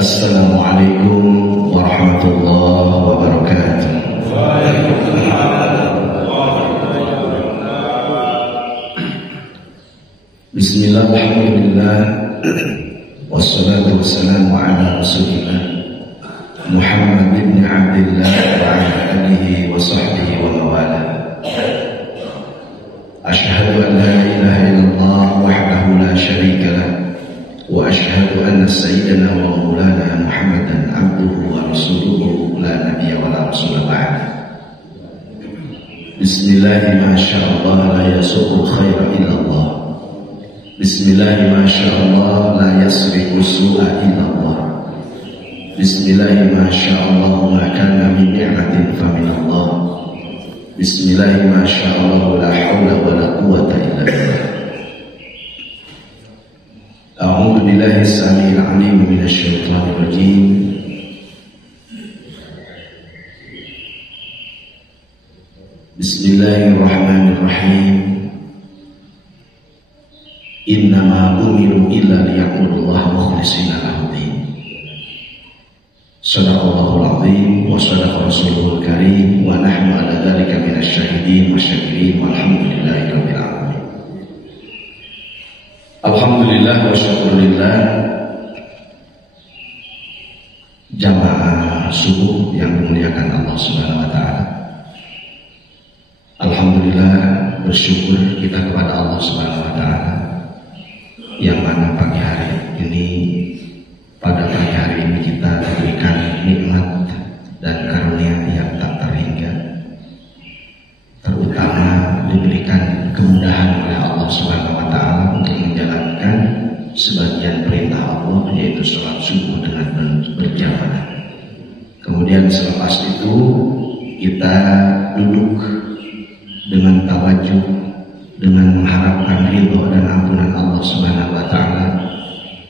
Assalamualaikum warahmatullahi wabarakatuh. Bismillah, alhamdulillah, wassalatu wassalamu ala rasulillah Muhammad bin Abdillah wa ala alihi wa sahbihi wa mawala. Ashhadu an la ilaha illallah wahdahu la syarika lah, wa ashhadu anna sayyidana wa maulana Muhammadan abduhu wa rasuluhu la nabiyya wa la rasula ba'd. Bismillah ma sya'allah la yasuqul khaira illallah. Bismillah ma sya'allah la yasriqu su'a illallah. Bismillah ma sya'allah ma kana min ni'matin fa min Allah. Bismillah ma sya'allah la hawla wa la quwwata illa billah. A'udzu billahi as-sami'il 'alim minasy syaithanir rajim. Bismillahirrahmanirrahim. Innama umiru illa liya'budullaha mukhlishina lahu-d-din. Shadaqallahul 'azim wa shadaqa rasuluhul karim wa nahnu 'ala dzalika minasy syahidin wasyakirin walhamdulillahi rabbil alamin. Alhamdulillah wa syukurillah. Jamaah subuh yang dimuliakan Allah Subhanahu wa taala. Alhamdulillah, bersyukur kita kepada Allah Subhanahu wa taala yang mana pagi hari ini, pada pagi hari ini kita diberikan nikmat dan karunia yang tak terhingga, terutama diberikan kemudahan oleh Allah Subhanahu wa taala untuk menjalankan sebagian perintah Allah, yaitu sholat subuh dengan berjamaah. Kemudian selepas itu kita duduk dengan tawajuh, dengan mengharapkan ridho dan ampunan Allah Subhanahu wa taala,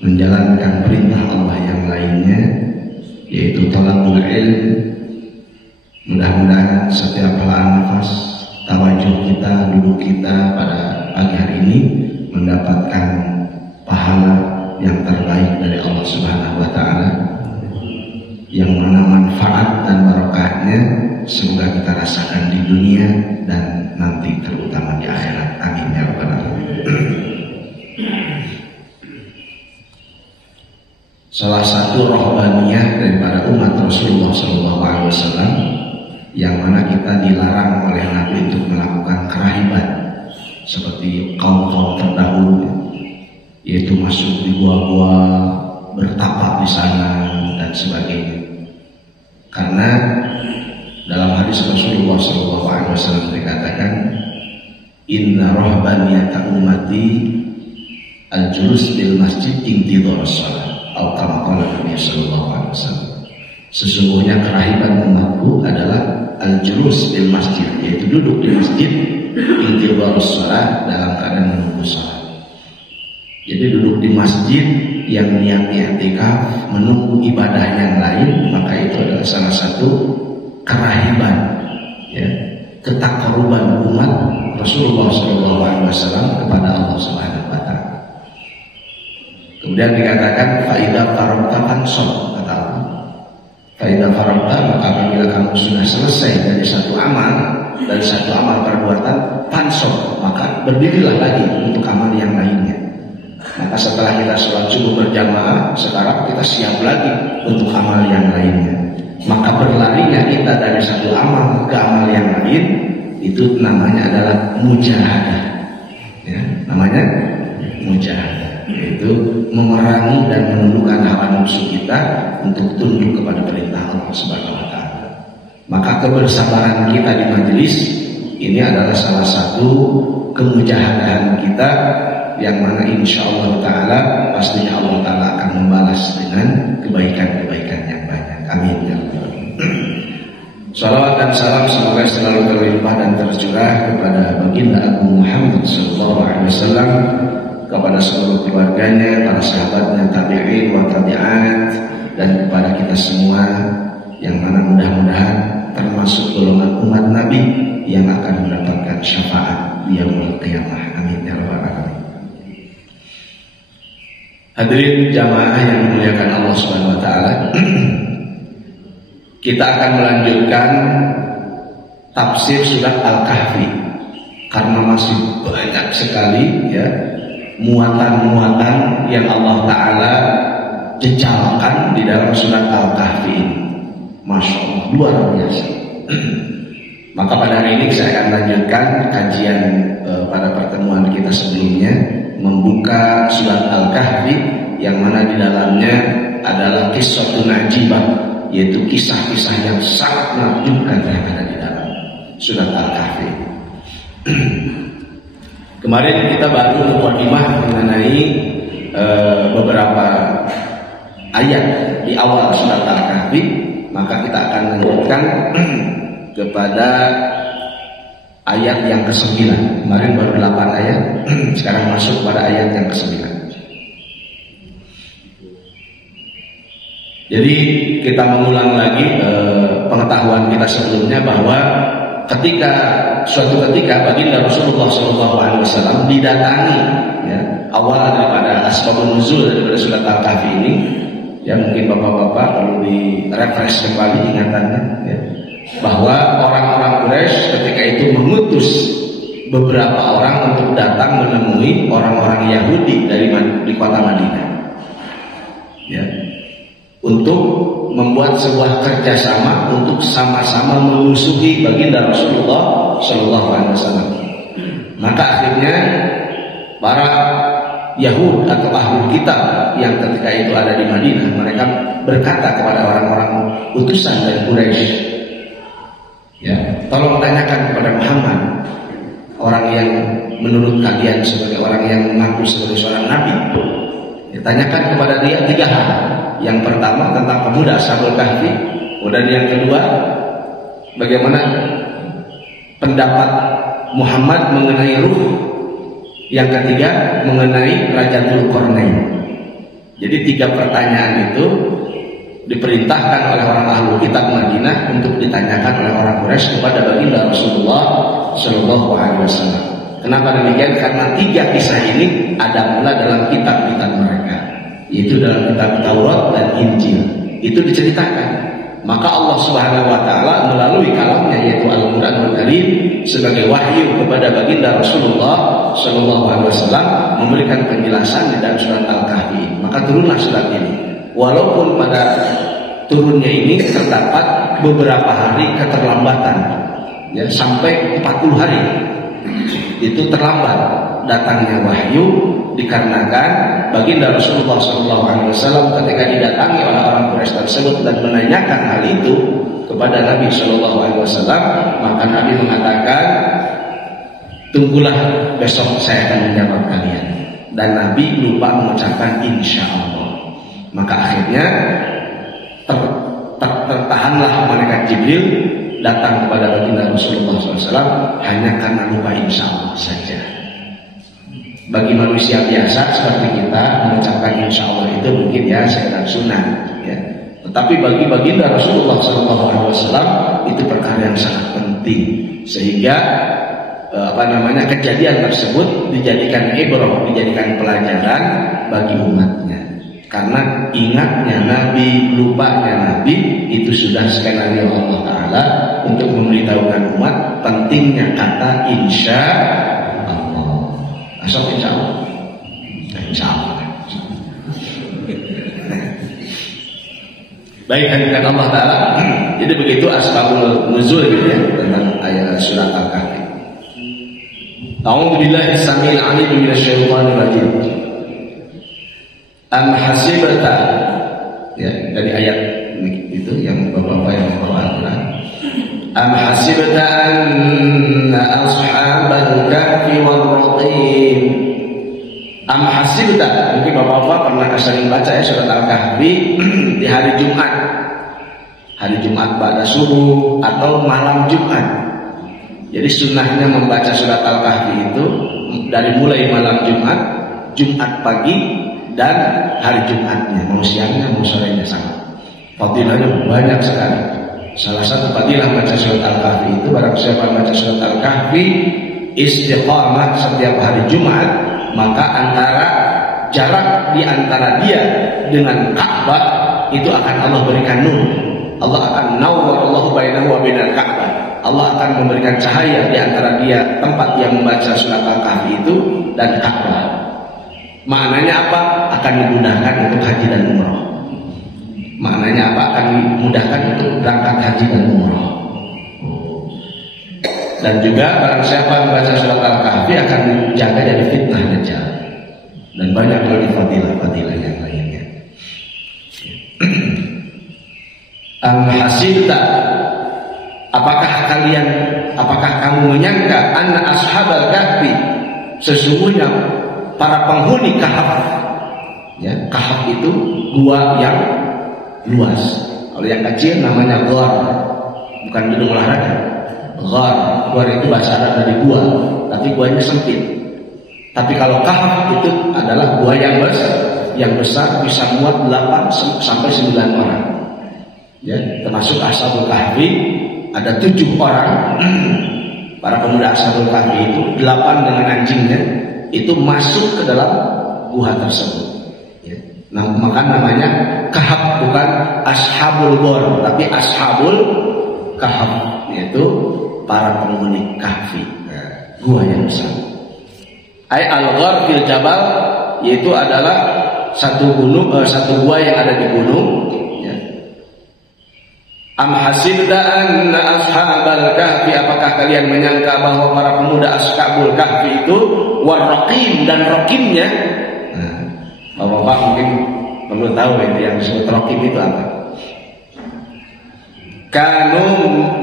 menjalankan perintah Allah yang lainnya, yaitu talabul ilm. Mudah-mudahan setiap helaan nafas, tawajuh kita, duduk kita pada pagi hari ini mendapatkan pahala yang terbaik dari Allah Subhanahu wa taala, yang mana manfaat dan barokahnya semoga kita rasakan di dunia dan nanti terutama di akhirat. Amin ya rabbal alamin. Salah satu rohbaniyah daripada umat Rasulullah SAW yang mana kita dilarang oleh Nabi untuk melakukan kerahiban seperti kaum-kaum terdahulu, yaitu masuk di gua-gua, bertapa di sana dan sebagainya. Karena dalam hadis Rasulullah SAW dikatakan, Inna rahbaniyata ummati al-julus bil masjid intidhar shalah, atau kama qala Nabi sallallahu alaihi wasallam. Sesungguhnya kerahiban umatku adalah al-julus bil masjid, yaitu duduk di masjid intidhar shalah, dalam keadaan menunggu salat. Jadi duduk di masjid yang niat i'tikaf, menunggu ibadah yang lain, maka itu adalah salah satu kerahiban, ya, ketakruban umat Rasulullah SAW kepada Allah Subhanahu wa taala. Kemudian dikatakan faida faragta fansab, kata Allah. Faida faragta, maka apabila kamu sudah selesai dari satu amal, dari satu amal perbuatan, fansab, maka berdirilah lagi untuk amal yang lainnya. Maka setelah kita sholat subuh berjamaah, sekarang kita siap lagi untuk amal yang lainnya. Maka berlarinya kita dari satu amal ke amal yang lain, itu namanya adalah mujahadah, ya, namanya mujahadah, yaitu memerangi dan menundukkan hawa nafsu kita untuk tunduk kepada perintah Allah Subhanahu wa taala. Maka kebersabaran kita di majelis ini adalah salah satu kemujahadahan kita, yang mana insya Allah taala pastinya Allah taala akan membalas dengan kebaikan-kebaikan yang banyak. Amin ya rabbal alamin. Salawat dan salam semoga selalu terlimpah dan tercurah kepada baginda Agung Muhammad SAW, kepada seluruh keluarganya, para sahabatnya, tabi'in wa tabi'at, dan kepada kita semua, yang mana mudah-mudahan termasuk golongan umat Nabi yang akan mendapatkan syafaat di yaumul qiyamah. Amin ya rabbal alamin. Hadirin jamaah yang dimuliakan Allah Subhanahu wa taala. Kita akan melanjutkan tafsir surat Al-Kahfi karena masih banyak sekali ya muatan-muatan yang Allah taala jejalkan di dalam surat Al-Kahfi ini. Masya Allah, luar biasa. Maka pada hari ini saya akan lanjutkan kajian pada pertemuan kita sebelumnya, membuka surat Al-Kahfi yang mana di dalamnya adalah kisahun ajibah, yaitu kisah-kisah yang sangat menakjubkan yang ada di dalam surat Al-Kahfi. Kemarin kita baru mukadimah mengenai beberapa ayat di awal surat Al-Kahfi, maka kita akan lanjutkan kepada ayat yang ke-9. Kemarin baru 8 ayat, sekarang masuk pada ayat yang ke-9. Jadi kita mengulang lagi pengetahuan kita sebelumnya bahwa suatu ketika baginda Rasulullah SAW didatangi ya, awal daripada asbabun nuzul daripada surat Al-Kahfi ini ya, mungkin bapak-bapak perlu di-refresh kembali ingatannya ya, bahwa orang-orang Quraisy ketika itu mengutus beberapa orang untuk datang menemui orang-orang Yahudi di kota Madinah ya, untuk membuat sebuah kerjasama untuk sama-sama memusuhi baginda Rasulullah SAW. Maka akhirnya para Yahud atau ahli kitab yang ketika itu ada di Madinah, mereka berkata kepada orang-orang utusan dari Quraisy, ya, tolong tanyakan kepada Muhammad, orang yang menurut kalian sebagai orang yang mengaku sebagai seorang nabi, ya, tanyakan kepada dia 3 hal. Yang pertama tentang pemuda Ashabul Kahfi, kemudian yang kedua bagaimana pendapat Muhammad mengenai ruh, yang ketiga mengenai Raja Dzulqarnain. Jadi 3 pertanyaan itu diperintahkan oleh orang ahli kitab Madinah untuk ditanyakan oleh orang Quraisy kepada baginda Rasulullah Shallallahu Alaihi Wasallam. Kenapa demikian? Karena 3 kisah ini ada pula dalam kitab-kitab mereka, yaitu dalam kitab Taurat dan Injil. Itu diceritakan. Maka Allah Subhanahu wa taala melalui kalamnya yaitu Al-Qur'anul Karim sebagai wahyu kepada baginda Rasulullah Shallallahu Alaihi Wasallam memberikan penjelasan di dalam surat Al-Kahfi. Maka turunlah surat ini. Walaupun pada turunnya ini terdapat beberapa hari keterlambatan, ya, sampai 40 hari itu terlambat datangnya wahyu, dikarenakan baginda Rasulullah SAW ketika didatangi oleh orang Quraisy tersebut dan menanyakan hal itu kepada Nabi SAW, maka Nabi mengatakan, tunggulah besok saya akan menjawab kalian. Dan Nabi lupa mengucapkan insya Allah. Maka akhirnya tertahanlah malaikat Jibril datang kepada baginda Rasulullah SAW hanya karena lupa insya Allah saja. Bagi manusia biasa seperti kita mengucapkan insya Allah itu mungkin ya sekedar sunnah ya. Tetapi bagi baginda Rasulullah SAW itu perkara yang sangat penting, sehingga kejadian tersebut dijadikan ibrah, dijadikan pelajaran bagi umatnya. Karena ingatnya Nabi, lupanya Nabi itu sudah skenario Allah Ta'ala untuk memberitahukan umat pentingnya kata insya Allah. Asal insya Allah, insya Allah. Baik, hadirat Allah Ta'ala. Jadi begitu asbabul nuzul gitu ya, tentang ayat surat Al-Kahfi. A'udzu billahi samil alim minasyaitonir rajim. Am hasibta, ya, dari ayat itu yang bapak-bapak yang membawa Al-Quran. Am hasibta anna ashabal kahfi wal raqim. Am hasibta, mungkin bapak-bapak pernah sering baca ya surat Al-Kahfi di hari Jumat. Hari Jumat pada subuh atau malam Jumat. Jadi sunnahnya membaca surat Al-Kahfi itu dari mulai malam Jumat, Jumat pagi, dan hari Jumatnya, mau siangnya mau sorenya sama. Fadilahnya banyak sekali. Salah satu fadilah baca surat Al-Kahfi itu, barang siapa baca surat Al-Kahfi istiqamah setiap hari Jumat, maka antara jarak di antara dia dengan Ka'bah itu akan Allah berikan nur. Allah akan nawwarallahu bainahu wa bainal Ka'bah. Allah akan memberikan cahaya di antara dia tempat yang membaca surat Al-Kahfi itu dan Ka'bah. Maknanya apa? Akan dimudahkan untuk haji dan umrah. Maknanya apa? Akan dimudahkan untuk berangkat haji dan umrah. Dan juga barang siapa membaca surat Al-Kahfi akan dijaga dari fitnah Dajjal. Dan banyak lagi fadilah-fadilah yang lainnya. Al-hasibta, apakah kamu menyangka anna ashabal kahfi, sesungguhnya para penghuni kahf, ya, kahf itu gua yang luas. Kalau yang kecil namanya ghar, bukan gedung olahraga. Ghar itu bahasa Arab dari gua, tapi guanya sempit. Tapi kalau kahf itu adalah gua yang besar bisa muat 8 sampai 9 orang. Ya, termasuk Ashabul Kahfi ada 7 orang. Para pemuda Ashabul Kahfi itu 8 dengan anjingnya itu masuk ke dalam gua tersebut. Ya. Nah, maka namanya kahf, bukan Ashabul Ghar, tapi Ashabul Kahf, yaitu para penghuni kahfi, gua yang besar. Al-Ghar fil Jabal, yaitu adalah satu gua yang ada di gunung. Ya. Am hasibta anna ashabal kahfi, apakah kalian menyangka bahwa para pemuda Ashabul Kahfi itu warraqim dan raqimnya? Nah, Bapak mungkin perlu tahu yang disebut raqim itu apa. Kanu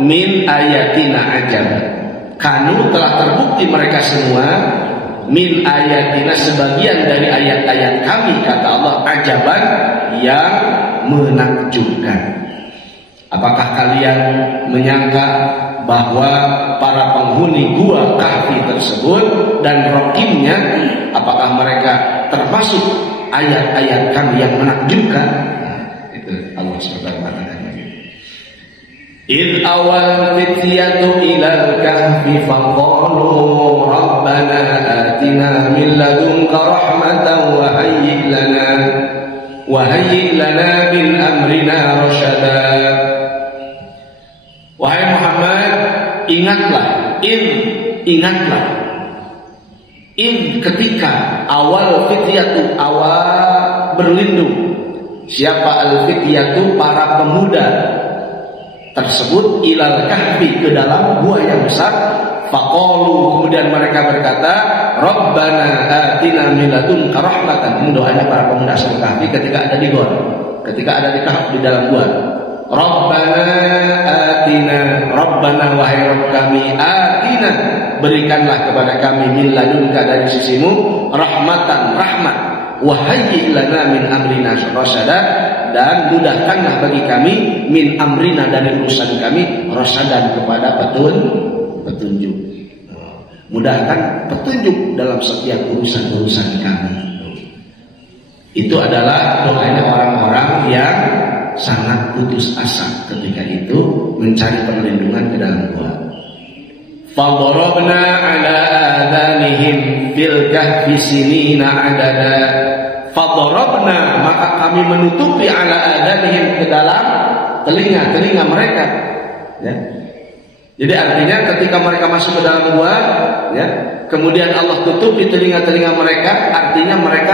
min ayatina ajab. Kanu telah terbukti mereka semua min ayatina, sebagian dari ayat-ayat kami, kata Allah, ajaban, yang menakjubkan. Apakah kalian menyangka bahwa para penghuni gua kahfi tersebut dan raqimnya, apakah mereka termasuk ayat-ayat kami yang menakjubkan? Itu Allah SWT mengatakan. إذ أوى الفتية إلى الكهف فقالوا ربنا آتنا من لدنك رحمة وهيئ لنا من أمرنا رشدا. Wahai Muhammad, ingatlah ketika awal fityatu, awal berlindung. Siapa al-fityatu? Para pemuda tersebut ilal kahfi, ke dalam gua yang besar. Faqalu, kemudian mereka berkata, Rabbana atina min ladunka rahmatan. Ini doanya para pemuda Ashabul Kahfi ketika ada di gua, ketika ada di kahf, di dalam gua. Rabbana atina, Rabbana wahai Rabb kami, atina, berikanlah kepada kami min ladunka, dari sisimu, rahmatan, rahmat, wahayyi lana min amrina rasyada, dan mudahkanlah bagi kami min amrina, dari urusan kami, rasyadan, kepada petunjuk. Mudahkan petunjuk dalam setiap urusan-urusan kami. Itu adalah doanya orang-orang yang sangat putus asa ketika itu mencari perlindungan ke dalam gua. Fadarabna ala adanihim fil kahfi sinina adada. Fadarabna, maka kami menutupi ala adanihim, ke dalam telinga mereka. Ya. Jadi artinya ketika mereka masuk ke dalam gua, ya, kemudian Allah tutupi telinga-telinga mereka, artinya mereka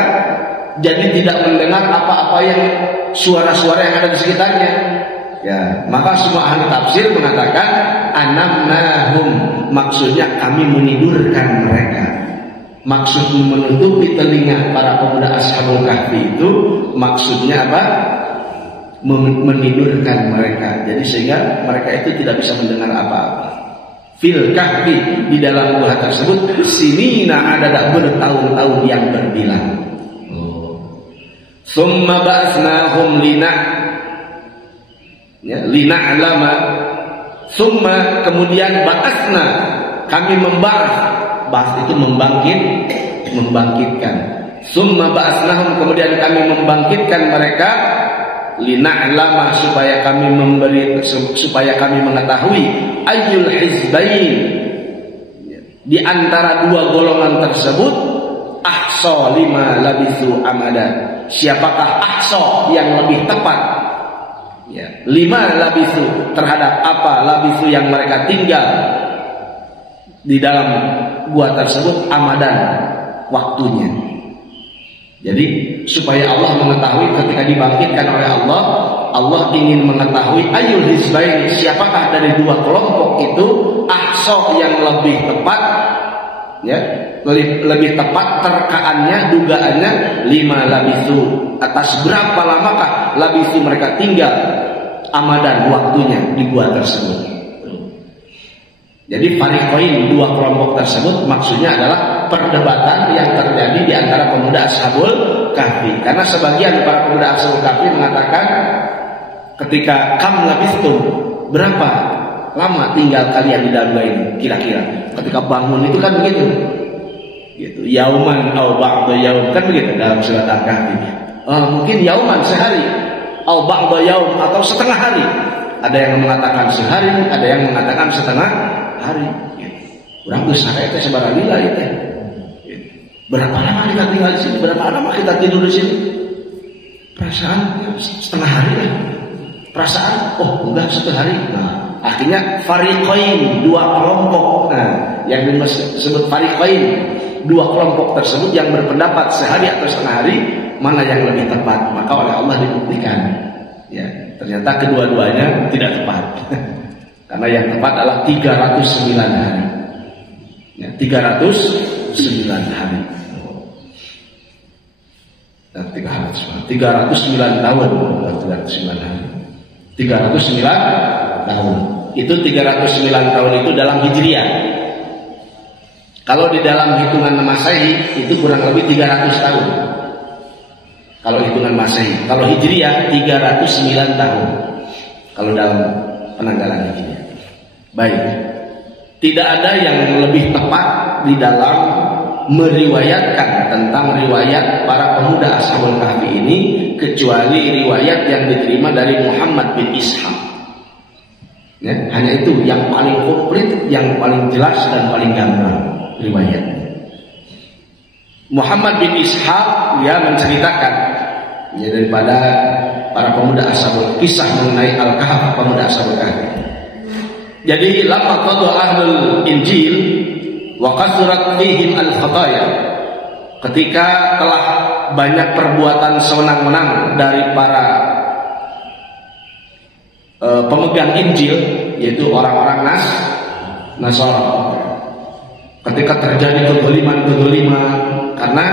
jadi tidak mendengar apa-apa yang suara-suara yang ada di sekitarnya. Ya, maka semua ahli tafsir mengatakan anamnahum, maksudnya kami menidurkan mereka. Maksud menutupi telinga para pemuda Ashabul Kahfi itu maksudnya apa? Menidurkan mereka. Jadi sehingga mereka itu tidak bisa mendengar apa-apa. Fil kahfi, di dalam gua tersebut, sinina ada bertahun-tahun yang berbilang. Summa ba'asnahum lina'lama. Summa, kemudian ba'asna, kami bahas itu membangkitkan. Summa ba'asnahum, kemudian kami membangkitkan mereka, lina'lama, supaya kami mengetahui ayyul hizbain, di antara dua golongan tersebut, ahsa lima labithu amada. Siapakah ahsa yang lebih tepat, ya, lima labithu terhadap apa labithu yang mereka tinggal di dalam gua tersebut, amadan, waktunya. Jadi supaya Allah mengetahui ketika dibangkitkan oleh Allah, Allah ingin mengetahui ayul hizbain, siapakah dari dua kelompok itu ahsa yang lebih tepat, ya, lebih tepat terkaannya, dugaannya, lima labithu, atas berapa lamakah labithu mereka tinggal, amadan, waktunya di gua tersebut. Jadi fariqain, dua kelompok tersebut maksudnya adalah perdebatan yang terjadi di antara pemuda Ashabul Kahfi. Karena sebagian para pemuda Ashabul Kahfi mengatakan ketika kam labithum, berapa lama tinggal kalian di dalam gua ini kira-kira. Ketika bangun itu kan begitu. Gitu. Yauman au ba'da yaum, kan begitu dalam surat Al-Kahfi. Mungkin yauman sehari, au ba'da yaum atau setengah hari. Ada yang mengatakan sehari, ada yang mengatakan setengah hari. Orang besar itu sebaralila itu. Berapa lama kita tinggal di sini? Berapa lama kita tidur di sini? Perasaan ya, setengah hari lah. Perasaan, oh enggak, satu hari. Nah, akhirnya fariqain, dua kelompok. Nah, yang disebut fariqain, dua kelompok tersebut yang berpendapat sehari atau setengah hari, mana yang lebih tepat? Maka oleh Allah dibuktikan, ya, ternyata kedua-duanya tidak tepat. Karena yang tepat adalah 309 hari. Ya, 309 hari. Dan 309 tahun, 309 hari. 309 tahun. Itu 309 tahun itu dalam Hijriah. Kalau di dalam hitungan Masehi itu kurang lebih 300 tahun. Kalau hitungan Masehi, kalau Hijriah 309 tahun. Kalau dalam penanggalan Hijriah. Baik. Tidak ada yang lebih tepat di dalam meriwayatkan tentang riwayat para pemuda Ashabul Kahfi ini kecuali riwayat yang diterima dari Muhammad bin Ishaq. Ya, hanya itu yang paling komplit, yang paling jelas dan paling gamblang riwayatnya. Muhammad bin Ishaq dia menceritakan ya, daripada para pemuda Ashabul, kisah mengenai Al-Kahf, pemuda Ashabul Kahfi. Jadi lamma qada ahlul Injil wa kasurat fihim al-khataya, ketika telah banyak perbuatan sewenang-wenang dari para pemegang Injil, yaitu orang-orang Nasara. Ketika terjadi kezaliman, karena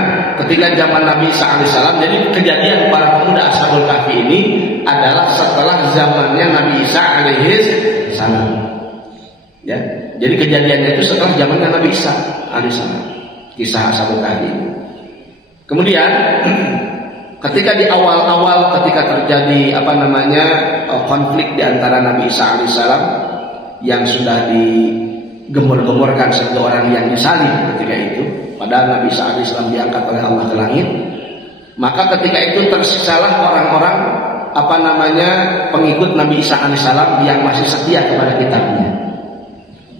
ketika zaman Nabi Isa alaihissalam, jadi kejadian para pemuda Ashabul Kahfi ini adalah setelah zamannya Nabi Isa alaihissalam. Ya, jadi kejadiannya itu setelah zamannya Nabi Isa alaihissalam, kisah Ashabul Kahfi. Kemudian ketika di awal-awal ketika terjadi konflik di antara Nabi Isa alaihissalam yang sudah digembor-gemborkan satu orang yang disalib ketika itu, padahal Nabi Isa alaihissalam diangkat oleh Allah ke langit, maka ketika itu tersisalah orang-orang pengikut Nabi Isa alaihissalam yang masih setia kepada kitabnya.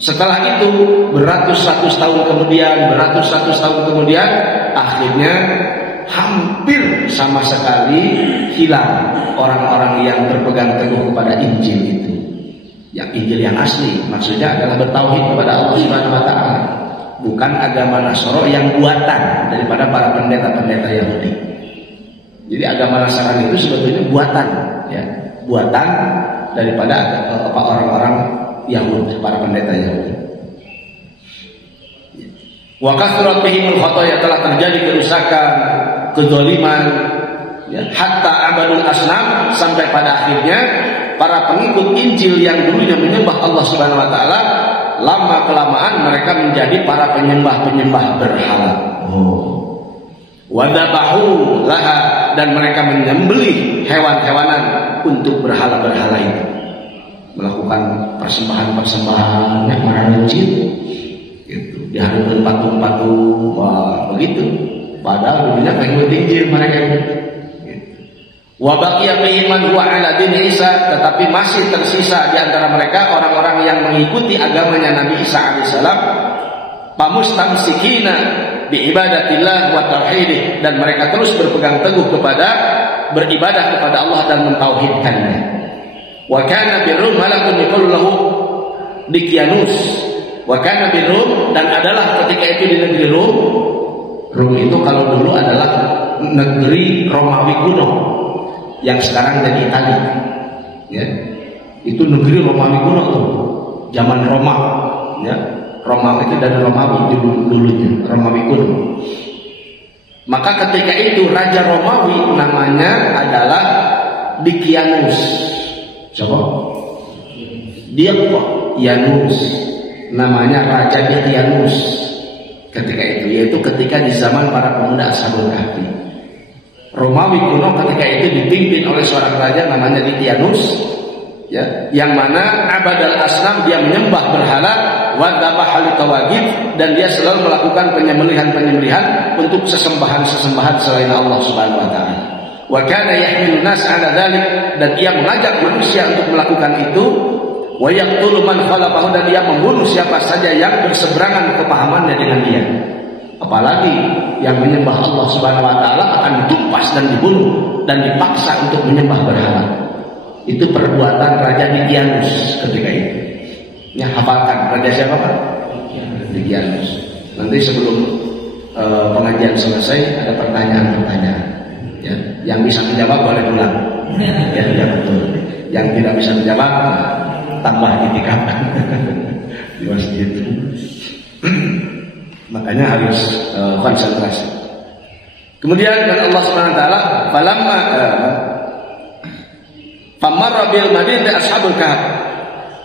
Setelah itu beratus-ratus tahun kemudian, akhirnya hampir sama sekali hilang orang-orang yang berpegang teguh kepada Injil itu. Yang Injil yang asli, maksudnya adalah bertauhid kepada Allah Subhanahu wa taala, bukan agama Nasara yang buatan daripada para pendeta-pendeta Yahudi. Jadi agama Nasara itu sebetulnya buatan, ya, buatan daripada orang-orang Yahudi, para pendeta Yahudi. Wa kasrat bihimul khataya, telah terjadi kerusakan, kezaliman, ya, hatta abadul asnam, sampai pada akhirnya para pengikut Injil yang dulunya menyembah Allah Subhanahu wa taala, lama kelamaan mereka menjadi para penyembah-penyembah berhala. Wadabahu laha, dan mereka menyembelih hewan-hewanan untuk berhala-berhala itu, melakukan persembahan-persembahan yang meruncit gitu, diharapkan patung-patung, begitu. Padahal dulunya pengikut Injil mereka itu. Wa baqiya man huwa ala din Isa, tetapi masih tersisa di antara mereka orang-orang yang mengikuti agamanya Nabi Isa alaihissalam. Pamustamsikina biibadatillah wa tauhidih, dan mereka terus berpegang teguh kepada beribadah kepada Allah dan mentauhidkannya. Wa kana birrum malakun yuqalu lahu Dikyanus. Wa kana birrum, dan adalah ketika itu di negeri Rum. Rum itu kalau dulu adalah negeri Romawi kuno yang sekarang jadi Italia. Ya. Itu negeri Romawi kuno tuh. Zaman Roma, ya. Roma itu dari Romawi dulunya, Romawi kuno. Maka ketika itu Raja Romawi namanya adalah Dikyanus. Coba dia kok Yanus, namanya Raja Dikyanus ketika itu, yaitu ketika di zaman para pemuda Ashabul Kahfi. Romawi kuno ketika itu dipimpin oleh seorang raja namanya Dikyanus, ya, yang mana abadal asnam, dia menyembah berhala, wa dzabahal tawagid, dan dia selalu melakukan penyembelihan untuk sesembahan selain Allah Subhanahu wa taala. Wa kana yahmilu nas 'ala dzalik, dan ia mengajak manusia untuk melakukan itu. Wa yaqtulu man khalafahu, dan dia membunuh siapa saja yang berseberangan kepahamannya dengan dia. Apalagi yang menyembah Allah Subhanahu wa taala akan ditumpas dan dibunuh dan dipaksa untuk menyembah berhala. Itu perbuatan Raja Dikyanus ketika itu. Ya, hafalkan raja siapa Pak? Dikyanus. Nanti sebelum pengajian selesai ada pertanyaan-pertanyaan. Ya, yang bisa menjawab boleh pulang. Ya, betul. Yang tidak bisa menjawab tambah itikaf di masjid. Makanya harus konsentrasi. Kemudian dan Allah Subhanahu wa taala falamma famarra bil madinati ashabul kahf,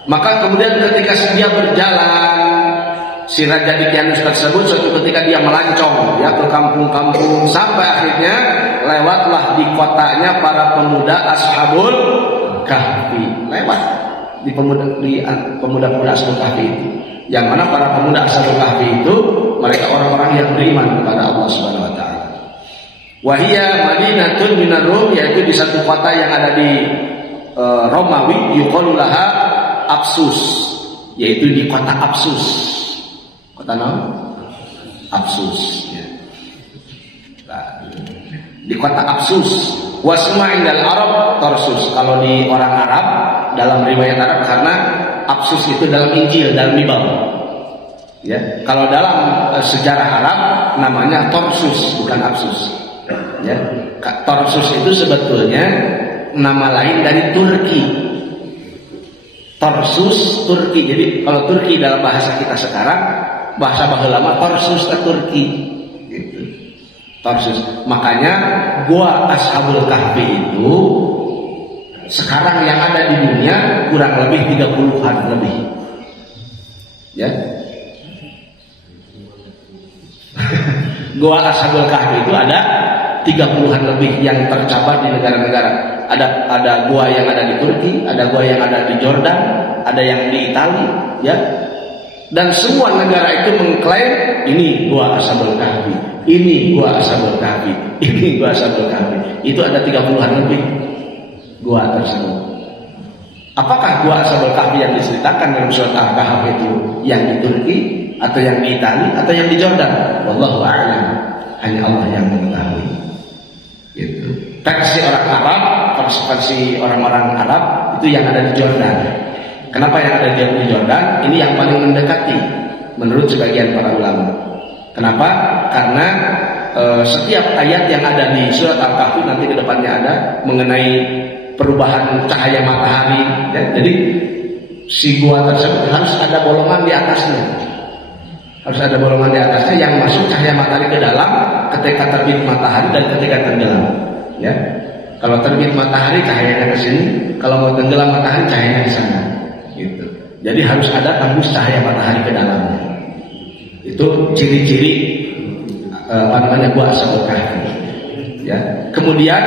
maka kemudian ketika dia berjalan, si Raja Dikyanus tersebut suatu ketika dia melancong ya ke kampung-kampung, sampai akhirnya lewatlah di kotanya para pemuda Ashabul Kahfi. Lewat di pemuda-pemuda Ashabul Kahfi itu, yang mana para pemuda Ashabul Kahfi itu mereka orang-orang yang beriman kepada Allah Subhanahu wa taala. Wahia Madinatun minar Rum, yaitu di satu kota yang ada di Romawi, yuqalu laha Apsus, yaitu di kota Apsus. Kota nama? Apsus, ya. Nah, di kota Apsus. Wasma indal Arab Tarsus. Kalau di orang Arab, dalam riwayat Arab, karena Apsus itu dalam Injil, dalam Bible. Ya, kalau dalam sejarah Arab namanya Tarsus, bukan Apsus. Ya, Tarsus itu sebetulnya nama lain dari Turki. Tarsus Turki. Jadi kalau Turki dalam bahasa kita sekarang, bahasa lama Tarsus ke Turki. Gitu. Tarsus. Makanya gua Ashabul Kahfi itu sekarang yang ada di dunia kurang lebih 30-an lebih. Ya. Gua Ashabul Kahfi itu ada 30-an lebih yang tercabar di negara-negara. Ada gua yang ada di Turki, ada gua yang ada di Jordan, ada yang di Italia, ya. Dan semua negara itu mengklaim ini gua Ashabul Kahfi, ini gua Ashabul Kahfi, ini gua Ashabul Kahfi. Itu ada 30-an lebih gua tersebut. Apakah gua Ashabul Kahfi yang diceritakan dalam surat Al-Kahf itu yang di Turki, atau yang di Italia, atau yang di Jordan? Wallahu a'lam. Hanya Allah yang mengetahui. Gitu. Versi orang Arab, versi orang-orang Arab itu yang ada di Jordan. Kenapa yang ada di Jordan? Ini yang paling mendekati menurut sebagian para ulama. Kenapa? Karena setiap ayat yang ada di surat Al-Kahfi nanti ke depannya ada mengenai perubahan cahaya matahari. Ya, jadi si gua tersebut harus ada bolongan di atasnya. Harus ada bolongan di atasnya yang masuk cahaya matahari ke dalam ketika terbit matahari dan ketika tenggelam. Ya, kalau terbit matahari cahayanya ke sini, kalau mau tenggelam matahari cahayanya di sana. Gitu. Jadi harus ada tembus cahaya matahari ke dalamnya. Itu ciri-ciri gua Ashabul Kahfi. Ya. Kemudian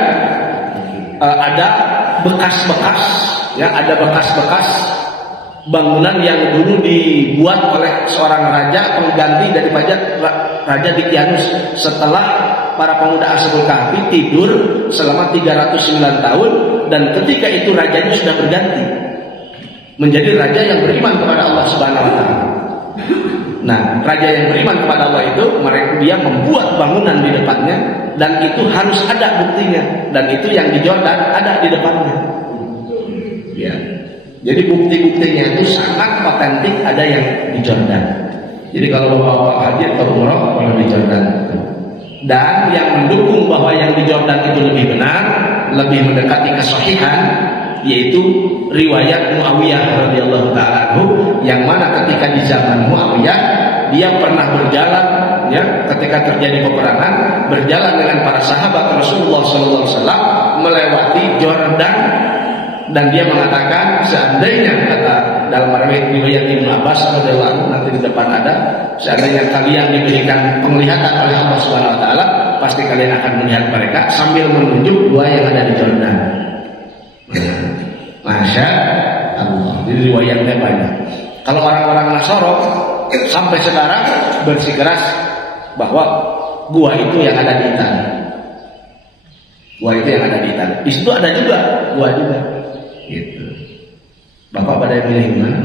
ada bekas-bekas, ya, ada bekas-bekas bangunan yang dulu dibuat oleh seorang raja pengganti daripada Raja Dikyanus setelah para pemuda Ashabul Kahfi tidur selama 309 tahun, dan ketika itu rajanya sudah berganti menjadi raja yang beriman kepada Allah Subhanahu wa taala. Nah, raja yang beriman kepada Allah itu dia membuat bangunan di depannya dan itu harus ada buktinya, dan itu yang di Jordan ada di depannya. Ya. Jadi bukti-buktinya itu sangat otentik ada yang di Jordan. Jadi kalau bapak haji atau umroh kalau di Jordan, dan yang mendukung bahwa yang di Jordan itu lebih benar, lebih mendekati kesahihan, yaitu riwayat Muawiyah radhiyallahu ta'ala anhu, yang mana ketika di zaman Muawiyah dia pernah berjalan, ya, ketika terjadi peperangan, berjalan dengan para sahabat Rasulullah SAW melewati Jordan, dan dia mengatakan seandainya, kata dalam riwayat Ibnu Abbas radhiyallahu anhu, nanti di depan ada, seandainya kalian diberikan penglihatan oleh Allah Subhanahu wa taala, pasti kalian akan melihat mereka sambil menunjuk gua yang ada di Jordan. Masya Allah. Jadi riwayatnya banyak. Kalau orang-orang Nasoro sampai sekarang bersikeras bahwa gua itu yang ada di Italia. Gua itu yang ada di Italia. Di situ ada juga gua juga. Gitu. Bapak pada yang milih mana?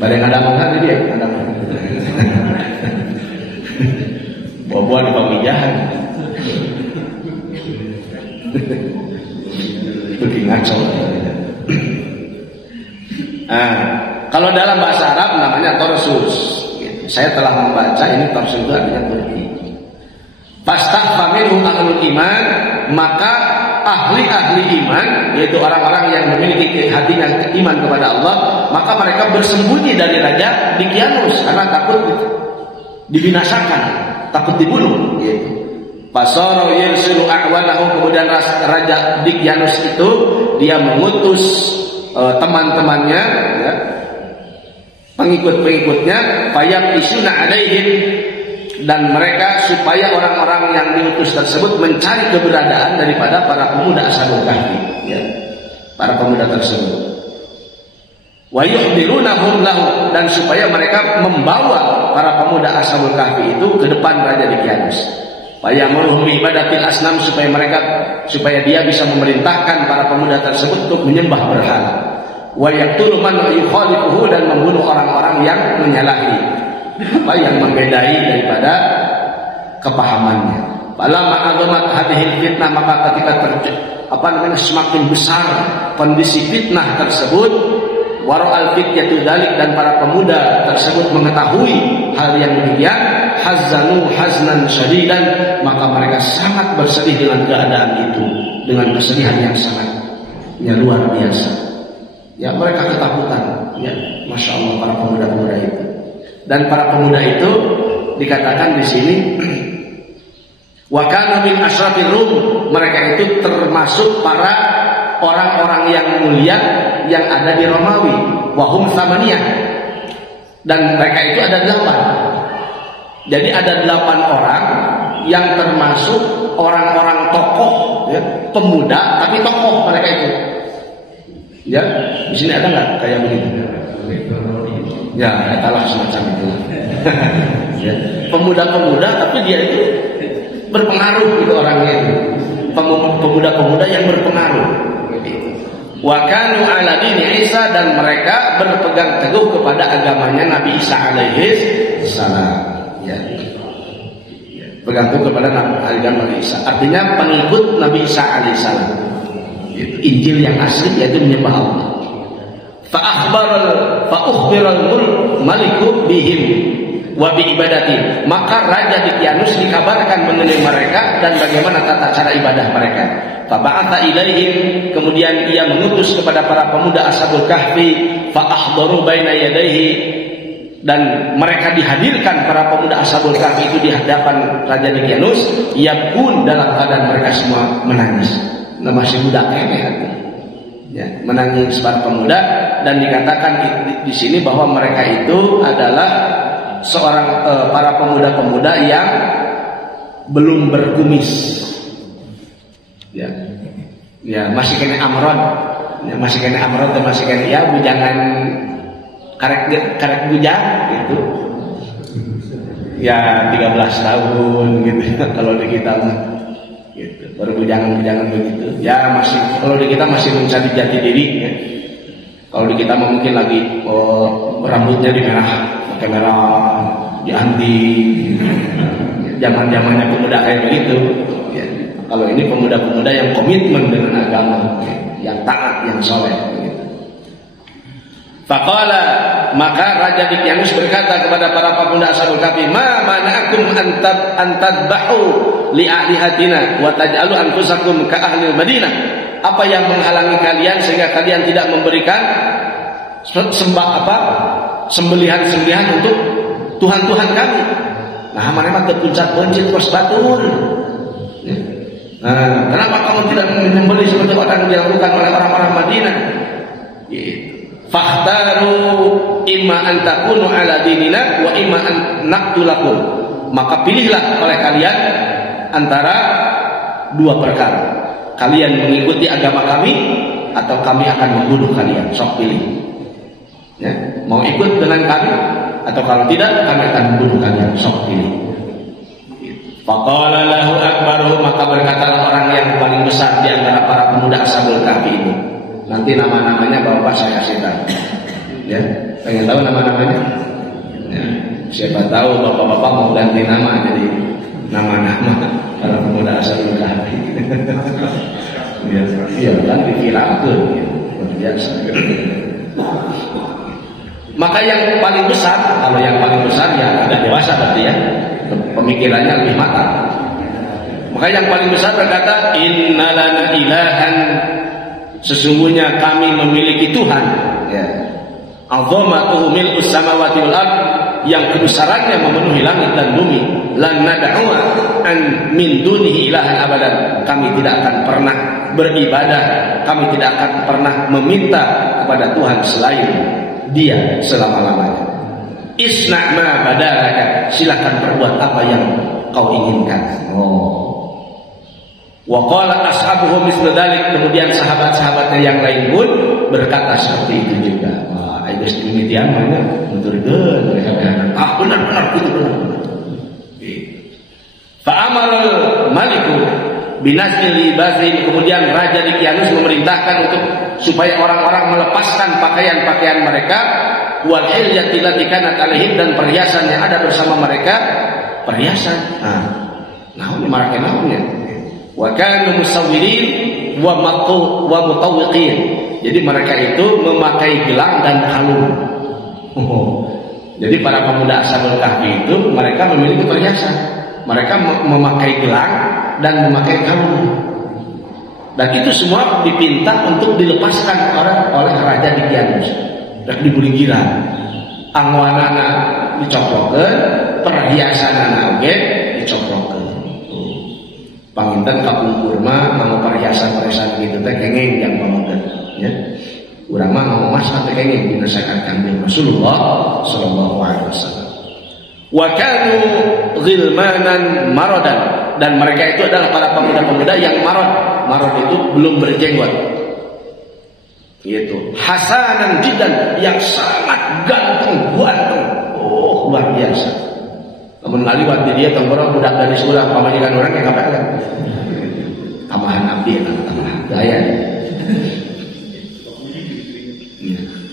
Pada yang ada mana dia? Ada mana? Buah-buah di pamijahan. Ngaco. Kalau dalam bahasa Arab namanya torsus. Saya telah membaca ini torsus itu artinya pergi. Fastahfa minhum ahlul iman, maka ahli-ahli iman, yaitu orang-orang yang memiliki hatinya iman kepada Allah, maka mereka bersembunyi dari Raja Dicyanus karena takut dibinasakan, takut dibunuh. Gitu. Fasara yursilu a'walahu, kemudian Raja Dicyanus itu dia mengutus teman-temannya, ya, pengikut-pengikutnya, fayaqisuna alaihim, dan mereka supaya orang-orang yang diutus tersebut mencari keberadaan daripada para pemuda Ashabul Kahfi, ya, para pemuda tersebut. Wa yuhdirunahum lahu, dan supaya mereka membawa para pemuda Ashabul Kahfi itu ke depan Raja Dicyanus. Fayamuruhum bi ibadatil asnam, supaya dia bisa memerintahkan para pemuda tersebut untuk menyembah berhala. Wa yaqtulu man yukhalifuhu, dan membunuh orang-orang yang menyalahi apa yang membedai daripada kepahamannya. Falamma azamat hadhil fitnah, maka ketika semakin besar kondisi fitnah tersebut, wara'al fityatu dzalik, dan para pemuda tersebut mengetahui hal yang demikian, hazzanu haznan syadidan, maka mereka sangat bersedih dengan keadaan itu, dengan kesedihan yang sangat luar biasa. Ya, mereka ketakutan, ya, masya Allah para pemuda-pemuda itu. Dan para pemuda itu dikatakan di sini wa kana min asyrafir rum, mereka itu termasuk para orang-orang yang mulia yang ada di Romawi, wahum samaniyah, dan mereka itu ada 8. Jadi ada 8 orang yang termasuk orang-orang tokoh, ya, pemuda tapi tokoh mereka itu. Ya, di sini ada nggak kayak begitu? Ya, katalah semacam itu. Ya, pemuda-pemuda tapi dia itu berpengaruh gitu orangnya itu. Pemuda-pemuda yang berpengaruh. Wa kanu ala dini Isa, dan mereka berpegang teguh kepada agamanya Nabi Isa alaihi salam. Ya. Pegang teguh kepada agama Nabi Isa. Artinya pengikut Nabi Isa alaihi salam. Injil yang asli, yaitu menyembah Allah. Fa ukhbiral maliku bihim wa bi ibadati, maka Raja Dicyanus dikabarkan mengenai mereka dan bagaimana tata cara ibadah mereka. Fa ba'atha ilaihim, kemudian ia mengutus kepada para pemuda Ashabul Kahfi, fa ahdaru baina yadayhi, dan mereka dihadirkan para pemuda Ashabul Kahfi itu di hadapan Raja Dicyanus, yaqul, dalam keadaan mereka semua menangis. Masih muda ya, menangis para pemuda, dan dikatakan di sini bahwa mereka itu adalah para pemuda-pemuda yang belum berkumis. Ya, ya, masih kena amrod, ya, masih kena amrod, dan masih kena, ya, bujangan karek bujang gitu. Ya 13 tahun gitu kalau di kita mah. Gitu. Baru bujangan-bujangan begitu. Ya masih, kalau di kita masih mencari jati diri. Ya. Kalau di kita mungkin lagi rambutnya dimerah, pakai merah, dianti, zaman-zamannya pemuda kayak begitu. Ya. Kalau ini pemuda-pemuda yang komitmen dengan agama, yang taat, yang soleh. Faqala, maka Raja Dikyanus berkata kepada para pemuda Ashabul Kahfi, ma mana'akum antadbahu li'alihatina wa taj'alu anfusakum ka ahli Madinah. Apa yang menghalangi kalian sehingga kalian tidak memberikan sembelihan-sembelihan untuk Tuhan-Tuhan kami? Nah, mana ke puncak bencit kos batur. Nah, kenapa kamu tidak membeli seperti orang yang dilakukan oleh orang-orang Madinah? Gitu. Fakhtaru imma an takunu ala dinina wa imma an naqtulakum. Maka pilihlah oleh kalian antara dua perkara. Kalian mengikuti agama kami atau kami akan membunuh kalian. Sok pilih. Ya, mau ikut dengan kami atau kalau tidak kami akan membunuh kalian. Sok pilih. Faqala lahu akbaru, maka berkatalah orang yang paling besar di antara para pemuda Ashabul Kahfi ini. Nanti nama-namanya Bapak saya kasih tahu. Ya, pengen tahu nama-namanya? Ya, siapa tahu bapak-bapak mau ganti nama jadi nama-nama para pemuda Ashabul Kahfi. Iya, ganti Fir'aun. Biasa. Maka yang paling besar, kalau yang paling besar ya agak dewasa berarti ya, pemikirannya lebih matang. Maka yang paling besar berkata, innalana ilahan, sesungguhnya kami memiliki Tuhan, ya, azamatuhu mil'us samawati wal ard, yang kebesarannya memenuhi langit dan bumi, lan nad'u'a an min dunihi ilahan abadan, kami tidak akan pernah beribadah, kami tidak akan pernah meminta kepada Tuhan selain Dia selama-lamanya. Isna' ma badalaka, silakan perbuat apa yang kau inginkan. Wa qala ashabuhu mislu dzalik, kemudian sahabat-sahabatnya yang lain pun berkata seperti itu juga. Wah, itu demikian mana? Betul-betul mereka berkata, benar-benar itu benar. Fa amarul maliku binazil libazin, kemudian Raja Dikyanus memerintahkan untuk supaya orang-orang melepaskan pakaian-pakaian mereka, wal hilyati allati kanat alaihim, dan perhiasan yang ada bersama mereka, perhiasan. Nah, ini marake naonnya? Wa kanu musawwirin wa mutawwiqin. Jadi mereka itu memakai gelang dan kalung. Jadi para pemuda Ashabul Kahfi itu mereka memiliki perhiasan. Mereka memakai gelang dan memakai kalung. Dan itu semua dipinta untuk dilepaskan oleh Raja Dikyanus. Dan dibuligiran. Angwanana dicoplokeun, perhiasanana oge dicoplokeun. Panginten kapung kurma mau perhiasan-perhiasan gitu teh kenging yang pamogeun ya. Urang mah mau emas teh kenging dinasekan Kanjeng Rasulullah sallallahu alaihi wasallam. Wa kanu ghilmanan maradan, dan mereka itu adalah para pemuda-pemuda yang marad. Marad itu belum berjenggot. Gitu. Hasanan jiddan, yang sangat ganteng. Oh, luar biasa. Namun ngaliwat di dia tenggorok budak dari sekolah pamajikan orang yang kapal. Tamahan abdi eta tamahan gaya.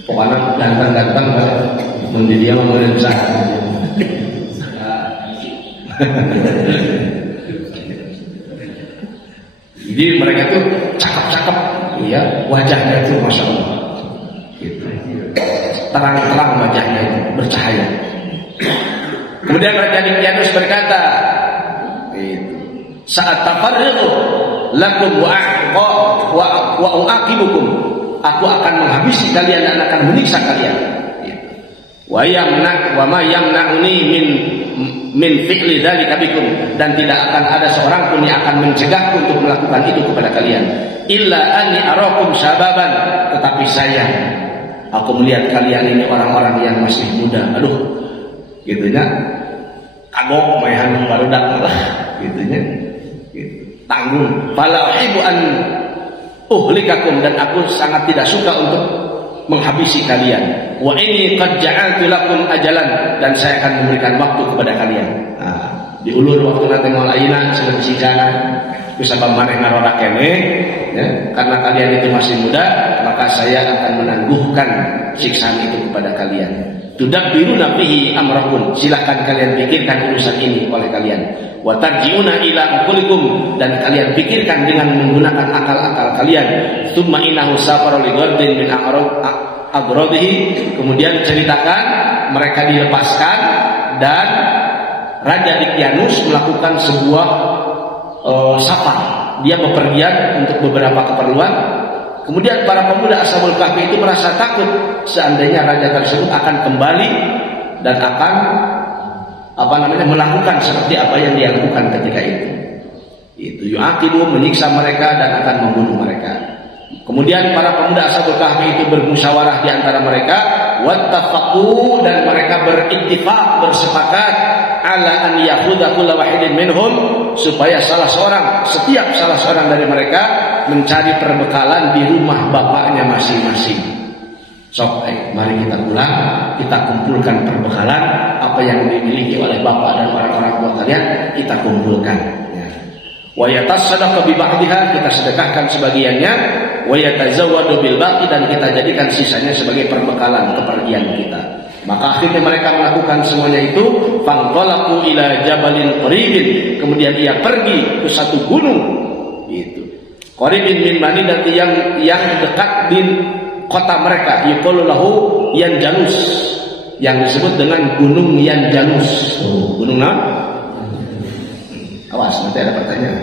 Pokoknya ganteng-ganteng mun di dia mah merencah. Jadi mereka itu cakep-cakep, ya, wajahnya itu masya Allah, gitu. Terang-terang wajahnya itu bercahaya. Kemudian Raja Dikyanus berkata, saat tafarriqu lakum wa uaqibukum, aku akan menghabisi kalian dan akan menyiksa kalian. Wa ma yamna'uni min fi'li dzalika bikum, dan tidak akan ada seorang pun yang akan mencegahku untuk melakukan itu kepada kalian. Illa anni arakum syababan, tetapi saya, aku melihat kalian ini orang-orang yang masih muda. Aduh, gitunya kagok maehan barudak lah, gitunya. Gitu. Tanggung. Fala uhibbu an uhlikakum, dan aku sangat tidak suka untuk menghabisi kalian. Wa inni qad ja'altu lakum ajalan, dan saya akan memberikan waktu kepada kalian. Nah, diulur waktu nanti moal ayeuna cenah disikana bisa pamaneh ngarorak kene ya, karena kalian itu masih muda, maka saya akan menangguhkan siksaan itu kepada kalian. Tudabbiruna fihi amrakum, silahkan kalian pikirkan urusan ini oleh kalian. Wa tarji'una ila uqulikum, dan kalian pikirkan dengan menggunakan akal-akal kalian. Tsumma innahu safara li ghardin min agradihi, kemudian ceritakan mereka dilepaskan dan Raja Dicyanus melakukan sebuah safar. Dia bepergian untuk beberapa keperluan. Kemudian para pemuda Ashabul Kahfi itu merasa takut seandainya raja tersebut akan kembali dan akan melakukan seperti apa yang dia lakukan ketika itu. Itu yu'aqibu, menyiksa mereka dan akan membunuh mereka. Kemudian para pemuda Ashabul Kahfi itu bermusyawarah di antara mereka, wattafaqu, dan mereka berittifaq, bersepakat ala an yakhudha kullu wahidin minhum, supaya setiap salah seorang dari mereka mencari perbekalan di rumah bapaknya masing-masing. Sok, mari kita pulang, kita kumpulkan perbekalan apa yang dimiliki oleh bapak dan orang-orang tua kalian, kita kumpulkan. Wa yatasaddaqu bi ba'dihha, kita sedekahkan sebagiannya, wa yatazawwadu bil baqi, dan kita jadikan sisanya sebagai perbekalan kepergian kita. Maka akhirnya mereka melakukan semuanya itu. Fanqalaqu ila jabalin qaribin, kemudian dia pergi ke satu gunung, itu qaribin min Madinah, yang dekat di kota mereka, yuqalu lahu Yanjanus, yang disebut dengan Gunung Yanjanus. Gunung apa? Awas, nanti ada pertanyaan.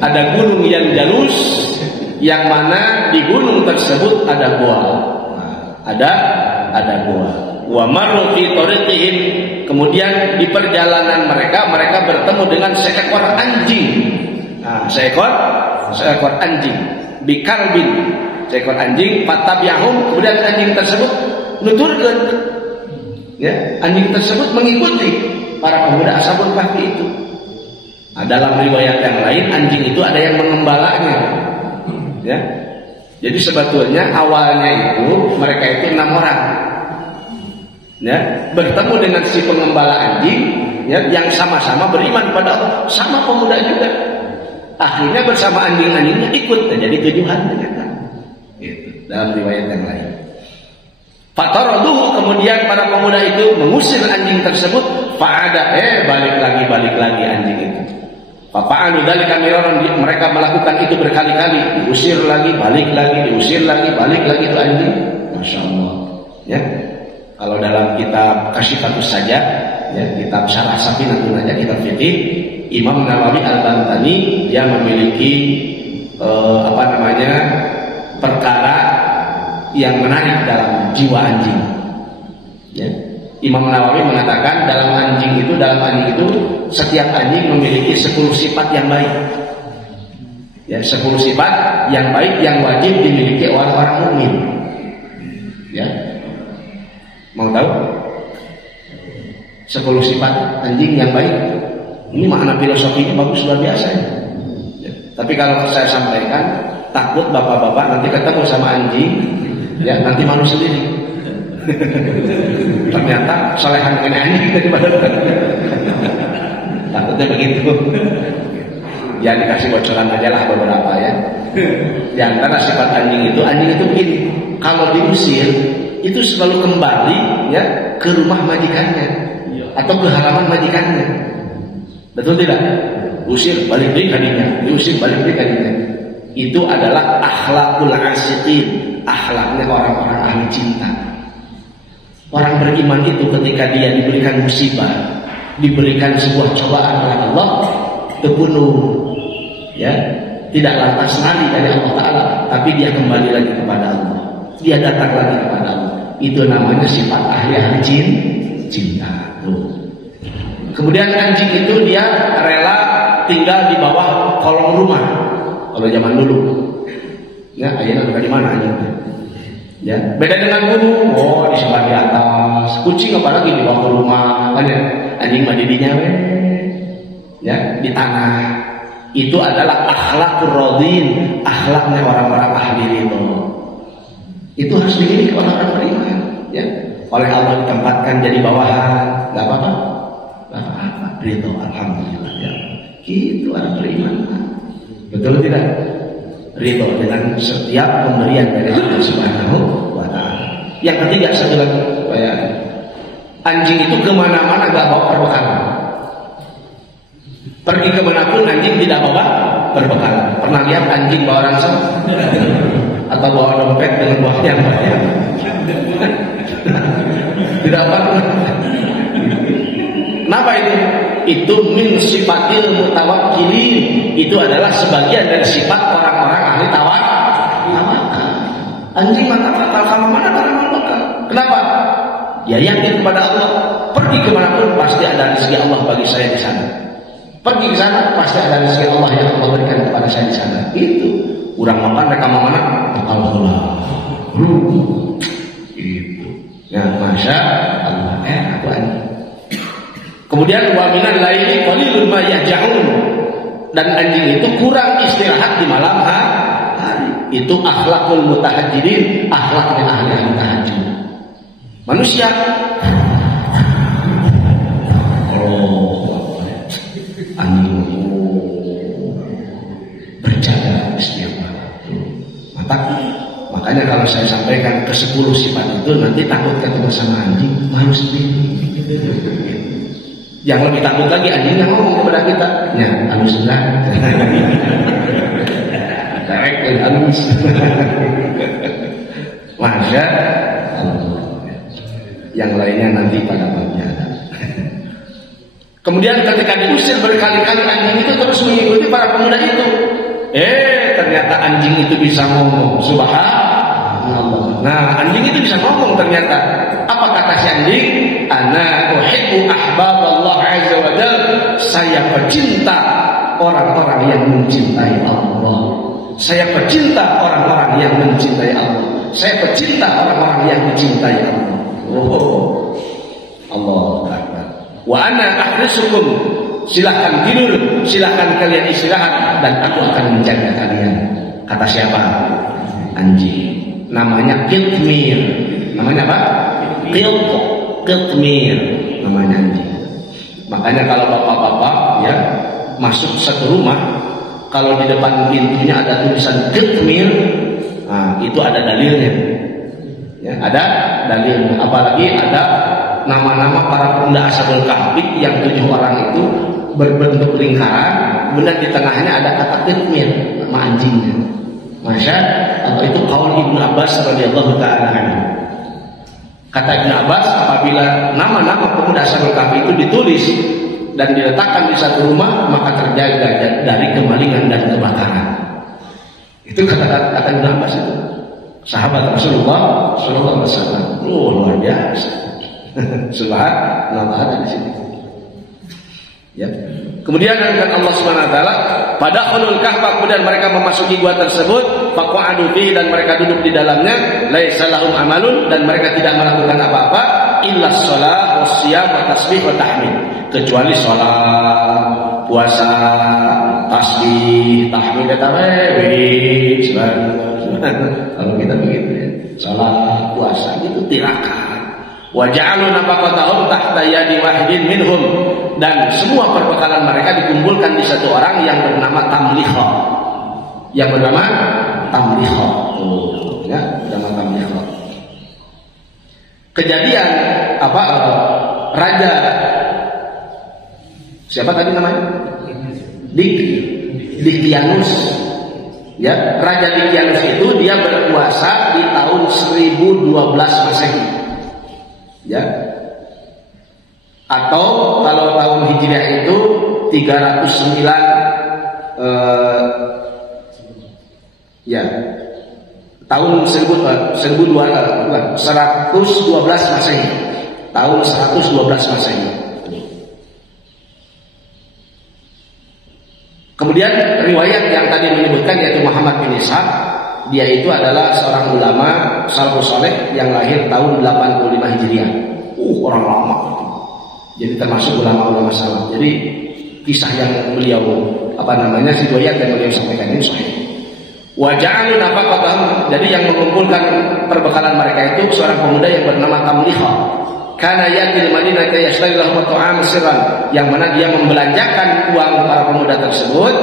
Ada Gunung Yanjanus, yang mana di gunung tersebut ada gua. Ada gua. Wa marru fi tariqihim, kemudian di perjalanan mereka bertemu dengan seekor anjing. Seekor anjing bikarbin, seekor anjing, fatabi'ahum, kemudian anjing tersebut nuturkeun. Ya, anjing tersebut mengikuti para pemuda Ashabul Kahfi itu. Dalam riwayat yang lain, anjing itu ada yang mengembalanya. Ya, jadi sebetulnya awalnya itu mereka itu 6 orang. Ya, bertemu dengan si pengembala anjing, ya, yang sama-sama beriman pada Allah, sama pemuda juga. Akhirnya bersama anjing-anjingnya ikut menjadi 7 ternyata. Gitu, dalam riwayat yang lain. Fataraduhu, kemudian para pemuda itu mengusir anjing tersebut. Fa'ada, balik lagi anjing itu. Fa'alu dzalika miraran, mereka melakukan itu berkali-kali, diusir lagi, balik lagi, diusir lagi, balik lagi itu anjing. Masya Allah. Ya. Kalau dalam kitab Kasyifatus Saja, ya, kitab Syarah Safinatun Najah, kitab fikih, Imam Nawawi Al-Bantani dia memiliki perkara yang menarik dalam jiwa anjing. Ya. Imam Nawawi mengatakan dalam anjing itu setiap anjing memiliki 10 sifat yang baik. Ya, 10 sifat yang baik yang wajib dimiliki oleh orang mukmin. Ya. Mau tahu? 10 sifat anjing yang baik. Ini makna filosofinya bagus luar biasa. Ya. Tapi kalau saya sampaikan, takut bapak-bapak nanti ketemu sama anjing, ya nanti malu sendiri. Ternyata solehan dengan anjing daripada takutnya begitu. Ya dikasih bocoran aja lah beberapa ya. Di antara sifat anjing itu begini, kalau diusir itu selalu kembali ya ke rumah majikannya atau ke halaman majikannya. Betul tidak? Usir balik deh kadinya, diusir balik deh kadinya. Itu adalah akhlakul asyiqin, akhlaknya orang-orang ahli cinta. Orang beriman itu ketika dia diberikan musibah, diberikan sebuah cobaan oleh Allah, terbunuh, ya, tidak lantas lari dari Allah Taala, tapi dia kembali lagi kepada Allah. Dia datang lagi kepada Allah. Itu namanya sifat ahli cinta. Kemudian anjing itu dia rela tinggal di bawah kolong rumah. Kalau zaman dulu, ya, ayahnya di mana anjingnya? Ya, beda dengan gunung. Di sebelah di atas. Kucing apalagi di bawah rumah, kan ya? Anjing mah didinya, ya, di tanah. Itu adalah akhlakul radin, akhlaknya orang-orang ahli ridho. Itu harus dimiliki orang-orang beriman, ya. Oleh Allah ditempatkan jadi bawahan, nggak apa-apa, ridho, alhamdulillah, ya. Itu orang beriman, betul tidak? Ridho dengan setiap pemberian dari Allah Subhanahu wa Ta'ala. Yang ketiga satu lagi supaya anjing itu kemana-mana gak bawa perbekalan. Pergi kemanapun anjing tidak bawa perbekalan. Pernah lihat anjing bawa ransel? Atau bawa dompet dengan buahnya? Tidak pernah. Kenapa itu? Itu min sifatil mutawakkilin. Itu adalah sebagian dari sifat orang-orang ahli tawakal. Anjing mata fatal sama mana tanaman bekal. Kenapa? Ya yakin kepada Allah. Pergi kemanapun pasti ada rezeki Allah bagi saya di sana. Pergi ke sana pasti ada rezeki Allah yang Allah berikan kepada saya di sana. Itu. Urang makan mereka mana? Bakal bola. Itu. Ya masya Allah. Aku anjing. Kemudian wa minal laili qalilun ma yahja'un. Dan anjing itu kurang istirahat di malam hari. Itu akhlakul mutahajjidin, akhlaknya ahli tahajud. Manusia anjing berjaga setiap malam. Makanya kalau saya sampaikan ke 10 sifat itu nanti takut ketemu sama anjing, malu sendiri. Yang lebih takut lagi anjing yang ngomong kepada kita, ya halus enggak? Karek dan halus. Masya Allah. Yang lainnya nanti pada babnya ada. Kemudian ketika diusir berkali-kali anjing itu terus mengikuti para pemuda itu. Ternyata anjing itu bisa ngomong. Subhanallah. Nah, anjing itu bisa ngomong ternyata. Apa kata si anjing? Ana uhibbu ahbaballah azza wa jalla. Saya pecinta orang-orang yang mencintai Allah. Saya pecinta orang-orang yang mencintai Allah. Saya pecinta orang-orang yang dicintai Allah. Oh, Allah Akbar. Wa ana ahrisukum. Silahkan tidur, silahkan kalian istirahat, dan aku akan menjaga kalian. Kata siapa? Anjing. Namanya Qitmir. Namanya apa? Qitmir. Namanya anjing. Makanya kalau bapak-bapak ya masuk satu rumah, kalau di depan pintunya ada tulisan Qitmir, nah, itu ada dalilnya. Ya, ada dalilnya. Apalagi ada nama-nama para pemuda Ashabul Kahfi yang 7 orang itu berbentuk lingkaran, kemudian di tengahnya ada kata Qitmir, nama anjingnya. Masya Allah, itu qaul Ibnu Abbas radhiyallahu ta'ala anhu. Kata Ibnu Abbas, apabila nama-nama pemuda Ashabul Kahfi itu ditulis dan diletakkan di satu rumah, maka terjaga dari kemalingan dan kebakaran. Itu kata Ibnu Abbas itu. Sahabat Rasulullah sallallahu alaihi wasallam. Luar biasa. Subhanallah, ada di sini. Ya. Kemudian Allah Subhanahu wa taala pada khulul kahf, kemudian mereka memasuki gua tersebut, faqa'adu fihi, dan mereka duduk di dalamnya, laisa lahum amalun, dan mereka tidak melakukan apa-apa illa shalah wassiyam wa tasbih wa tahmid, kecuali salat, puasa, tasbih, tahmid, tarawih, kalau kita begitu ya, salat, puasa itu tirakat. Wa ja'alu nafaqatahum tahta yadi wahidin minhum, dan semua perbekalan mereka dikumpulkan di satu orang yang bernama Tamliha. Yang bernama Tamliha. Ya, bernama Tamliha. Kejadian apa? Raja siapa tadi namanya? Diclianus. Ya, Raja Diclianus itu dia berkuasa di tahun 1012 Masehi. Ya, atau kalau tahun Hijriah itu 309 ya, tahun 112 Masehi, tahun 112 Masehi. Kemudian riwayat yang tadi menyebutkan yaitu Muhammad bin Ishaq, dia itu adalah seorang ulama salafus saleh yang lahir tahun 85 Hijriah. Orang lama. Jadi termasuk ulama-ulama salaf. Jadi kisah yang beliau riwayat yang beliau sampaikan ini sahih. Wa ja'alu nafaqatahum, jadi yang mengumpulkan perbekalan mereka itu seorang pemuda yang bernama Tamliha. Kana yatil Madinah yashtari lahum ta'am sirran, yang mana dia membelanjakan uang para pemuda tersebut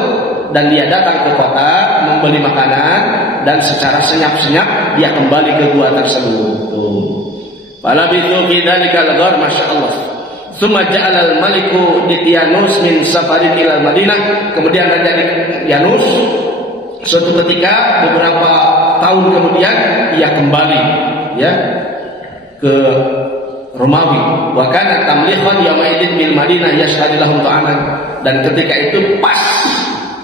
dan dia datang ke kota membeli makanan, dan secara senyap-senyap dia kembali ke gua tersebut. Tuh. Falabithu fi dzalikal ghar, masyaallah. Tsumma ja'ala al-maliku Daqyanus min safarin ila Madinah. Kemudian Raja Daqyanus suatu ketika beberapa tahun kemudian ia kembali ya ke Romawi. Wa kana tamlihan yawma idzin bil Madinah yashhadu lahum ta'anan. Dan ketika itu pas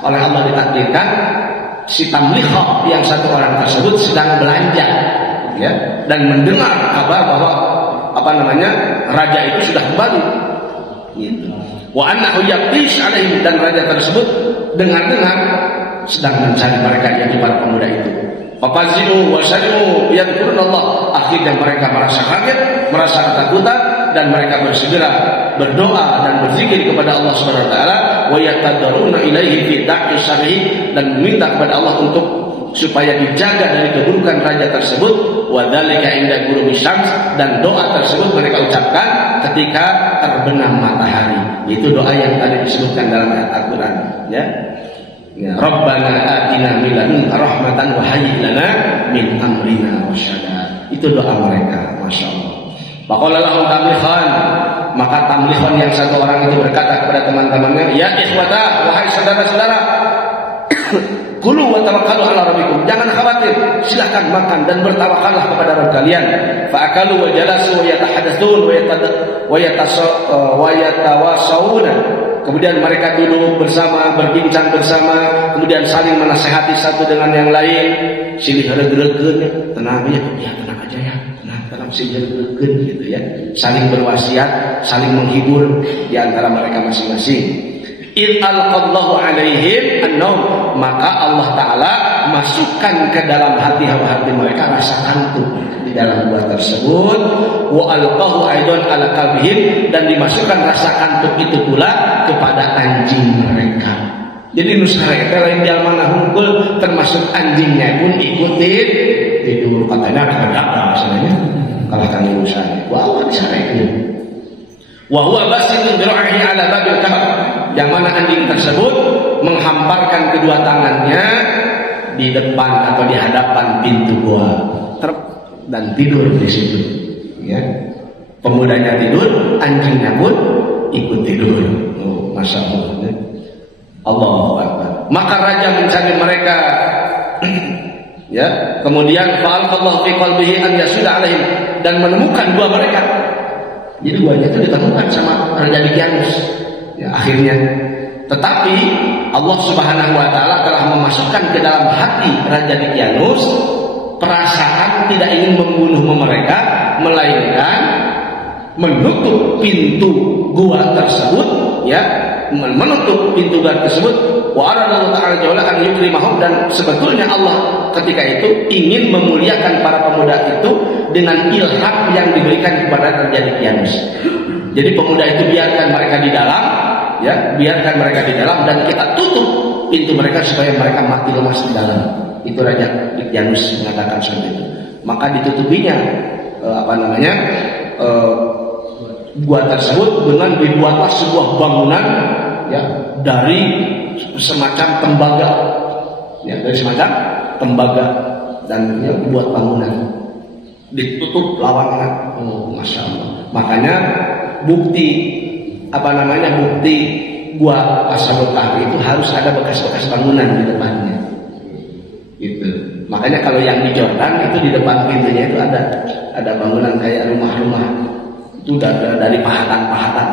oleh Allah ditakdirkan si tamliha yang satu orang tersebut sedang belanja ya, dan mendengar kabar bahwa raja itu sudah kembali gitu. Wa annahu yaqish alaihim, dan raja tersebut dengar-dengar sedang mencari mereka, yaitu para pemuda itu. Fafazi'u wa salimu yadhkurunallah. Akhirnya mereka merasa kaget, merasa ketakutan, dan mereka bersegera berdoa dan berzikir kepada Allah Subhanahu wa taala, wa yatadarruna ilaihi fi da'fi syarri, dan meminta kepada Allah untuk supaya dijaga dari keburukan raja tersebut. Wa dzalika inda ghurubi syams, dan doa tersebut mereka ucapkan ketika terbenam matahari. Itu doa yang tadi disebutkan dalam ayat Al-Qur'an ya. Ya, Rabbana atina min ladunka rahmatan wa hayyi lana min amrina rasyada. Itu doa mereka, masyaallah. Faqala lahum tamlihan, maka tamlihan yang satu orang itu berkata kepada teman-temannya, ya ikhwata, wahai saudara-saudara, kulu wa tawakkalu ala rabbikum, jangan khawatir, silakan makan dan bertawakallah kepada Rabb kalian. Fa akalu wa jalasu wa yatahaddatsun wa yatawasawuna. Kemudian mereka duduk bersama, berbincang bersama, kemudian saling menasehati satu dengan yang lain. Silih reg-regen, tenang ya, tenang aja ya, tenang silih reg-regen gitu ya. Saling berwasiat, saling menghibur di antara mereka masing-masing. In alqallahu alaihim an-naum, maka Allah Ta'ala masukkan ke dalam hati mereka rasa kantuk di dalam buah tersebut. Wa alqahu aidan ala qalbihim, dan dimasukkan rasa kantuk itu pula kepada anjing mereka. Jadi nusreka lain dia mana hungkul, termasuk anjingnya pun ikutin tidur, katanya ada masalahnya kalau kami usaha. Wah, disareke. Wa huwa basidun dir'ahi ala babil kahf, yang mana anjing tersebut menghamparkan kedua tangannya di depan atau di hadapan pintu gua dan tidur di situ ya. Pemudanya tidur, anjingnya pun ikut tidur. Oh, masya Allah. Allahu Akbar. Maka raja mencari mereka ya, kemudian fa'alqallahu fi qalbihi an yasuda alaihim, dan menemukan dua mereka. Jadi duanya itu ditemukan sama Raja Daqyanus ya, akhirnya. Tetapi Allah Subhanahu wa taala telah memasukkan ke dalam hati Raja Daqyanus perasaan tidak ingin membunuh mereka, melainkan menutup pintu gua tersebut ya, menutup pintu gua tersebut. Wa aradallahu ta'ala jalla an yukrimahum, dan sebetulnya Allah ketika itu ingin memuliakan para pemuda itu dengan ilham yang diberikan kepada Raja Daqyanus. Jadi pemuda itu biarkan mereka di dalam ya, biarkan mereka di dalam, dan kita tutup pintu mereka supaya mereka mati lemas di dalam. Itu Raja Daqyanus mengatakan seperti itu. Maka ditutupinya gua tersebut dengan dibuatlah sebuah bangunan ya, dari semacam tembaga ya, dan ya, dibuat bangunan, ditutup lawangan. Oh, masya Allah. Makanya bukti bukti gua Ashabul Kahfi itu harus ada bekas-bekas bangunan di depannya gitu. Makanya kalau yang di Jordan itu di depan pintunya itu ada bangunan kayak rumah-rumah itu dari pahatan-pahatan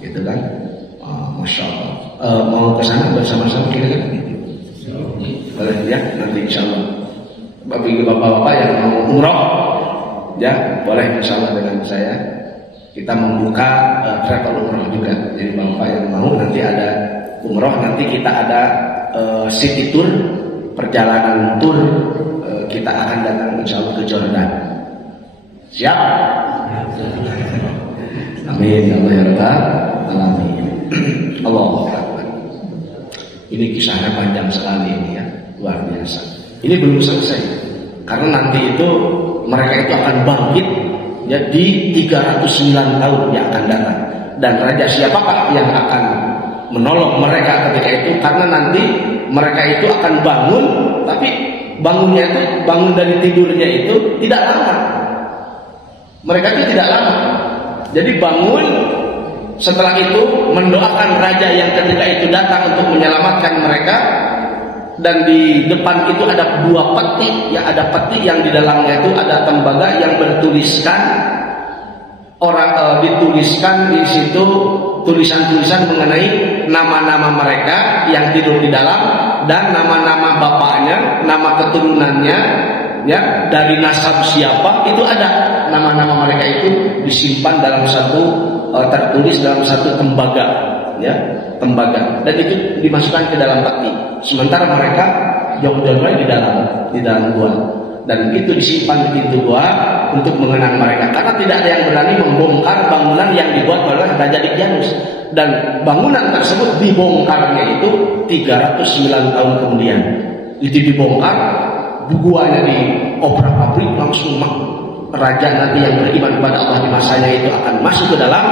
gitu kan. Masya Allah. Mau ke sana bersama-sama kira-kira? Boleh ya, nanti insya Allah. Bagi bapak-bapak yang mau umroh ya, boleh insya Allah dengan saya. Kita membuka travel umroh juga. Jadi bapak yang mau nanti ada umroh, nanti kita ada city tour, perjalanan tour. Kita akan datang insya Allah ke Jordan. Siap? Amin ya Allah ya Rabbal alamin. Allah Akbar. Ini kisahnya panjang sekali ini ya, luar biasa. Ini belum selesai, karena nanti itu mereka itu akan bangkit ya di 309 tahun yang akan datang. Dan raja siapakah yang akan menolong mereka ketika itu? Karena nanti mereka itu akan bangun, tapi bangunnya itu bangun dari tidurnya itu tidak lama. Mereka itu tidak lama. Jadi bangun, setelah itu mendoakan raja yang ketika itu datang untuk menyelamatkan mereka. Dan di depan itu ada 2 peti, ya ada peti yang di dalamnya itu ada tembaga yang bertuliskan dituliskan di situ tulisan-tulisan mengenai nama-nama mereka yang tidur di dalam dan nama-nama bapaknya, nama keturunannya, ya dari nasab siapa itu ada nama-nama mereka itu disimpan dalam tertulis dalam satu tembaga, ya tembaga, dan itu dimasukkan ke dalam peti. Sementara mereka jauh-jauhnya di dalam gua, dan itu disimpan di pintu gua untuk mengenang mereka, karena tidak ada yang berani membongkar bangunan yang dibuat oleh Raja Dicyanus. Dan bangunan tersebut dibongkarnya itu 309 tahun kemudian. Itu dibongkar, guanya diobrak-abrik, langsung raja nanti yang beriman kepada Allah di masanya itu akan masuk ke dalam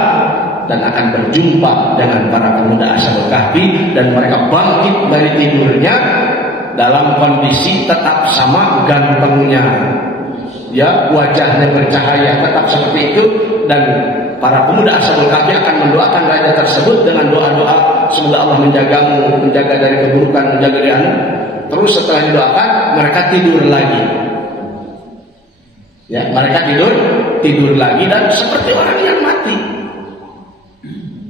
dan akan berjumpa dengan para pemuda Ashabul Kahfi, dan mereka bangkit dari tidurnya dalam kondisi tetap sama gantengnya, ya wajahnya bercahaya tetap seperti itu. Dan para pemuda Ashabul Kahfi akan mendoakan raja tersebut dengan doa-doa, semoga Allah menjagamu, menjaga dari keburukan, menjaga dari anu. Terus setelah didoakan mereka tidur lagi, ya mereka tidur lagi dan seperti orang yang mati,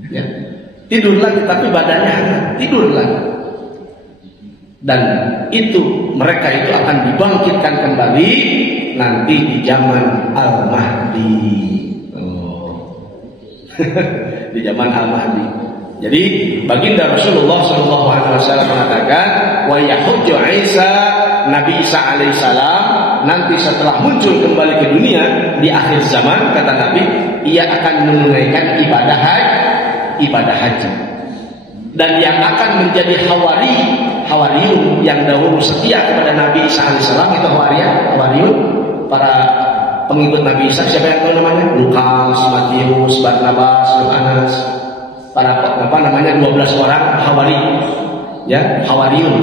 ya tidur lagi tapi badannya tidur lagi. Dan itu mereka itu akan dibangkitkan kembali nanti di zaman Al-Mahdi. Di zaman Al-Mahdi. Jadi baginda Rasulullah SAW mengatakan, wa yahujju Isa, Nabi Isa alaihissalam nanti setelah muncul kembali ke dunia di akhir zaman, kata Nabi, ia akan menunaikan ibadah haji. Dan yang akan menjadi hawariyun yang dahulu setia kepada Nabi Isa alaihissalam itu hawariyun, para pengikut Nabi Isa. Siapa yang tahu namanya? Lukas, Matius, Barnabas, Yohanes, para 12 orang hawari, ya hawariyun,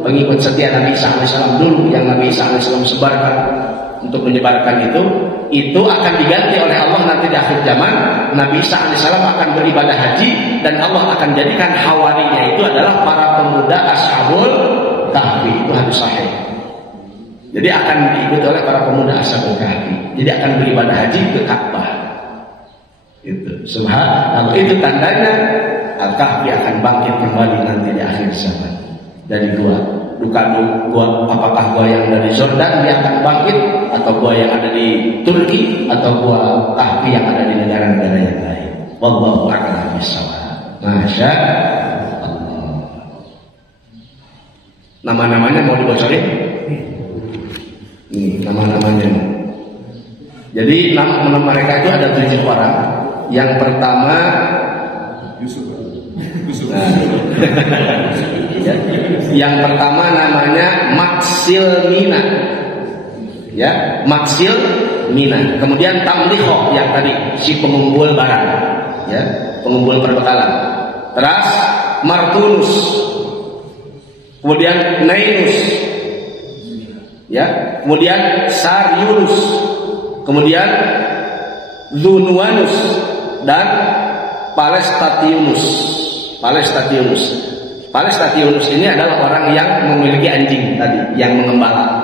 pengikut setia Nabi Isa alaihissalam dulu yang Nabi Isa alaihissalam sebarkan untuk menyebarkan itu akan diganti oleh Allah nanti di akhir zaman. Nabi Isa alaihissalam akan beribadah haji dan Allah akan jadikan hawarinya itu adalah para pemuda Ashabul Kahfi. Itu hadis sahih. Jadi akan diikuti oleh para pemuda Ashabul Kahfi. Jadi akan beribadah haji ke Ka'bah. Itu subhanallah, itu tandanya Al-Kahfi akan bangkit kembali nanti di akhir zaman dari gua. Apakah gua yang dari Jordan dia akan bangkit, atau gua yang ada di Turki, atau gua Kahfi yang ada di negara-negara yang lain. Wallahu a'lam bishawab. Masya Allah. Nama-namanya mau dibocorin? Ini nama-namanya. Jadi nama mereka itu ada 7 orang. Yang pertama Yusuf. Yang pertama namanya Maksilmina, ya Maksilmina. Kemudian Tamliho yang tadi si pengumpul barang, ya pengumpul perbekalan. Terus Martunus, kemudian Nainus, ya kemudian Saryunus, kemudian Zunuanus dan Palestatiunus ini adalah orang yang memiliki anjing tadi, yang mengembala,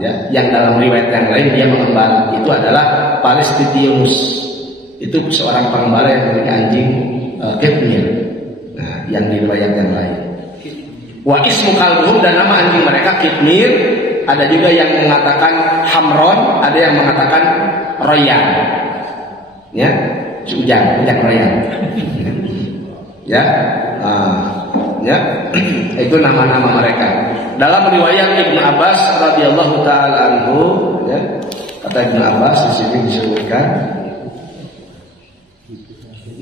ya, yang dalam riwayat yang lain dia mengembala. Itu adalah Palestatiunus. Itu seorang pengembala yang memiliki anjing Kitmir. Nah, yang di riwayat yang lain. Wa ismu kalbuhum, dan nama anjing mereka Kitmir. Ada juga yang mengatakan Hamron, ada yang mengatakan Royan. Ya, ujang Royan. Ya, ya, itu nama-nama mereka. Dalam riwayat Ibnu Abbas radhiyallahu taala anhu, ya, kata Ibnu Abbas di sini disebutkan.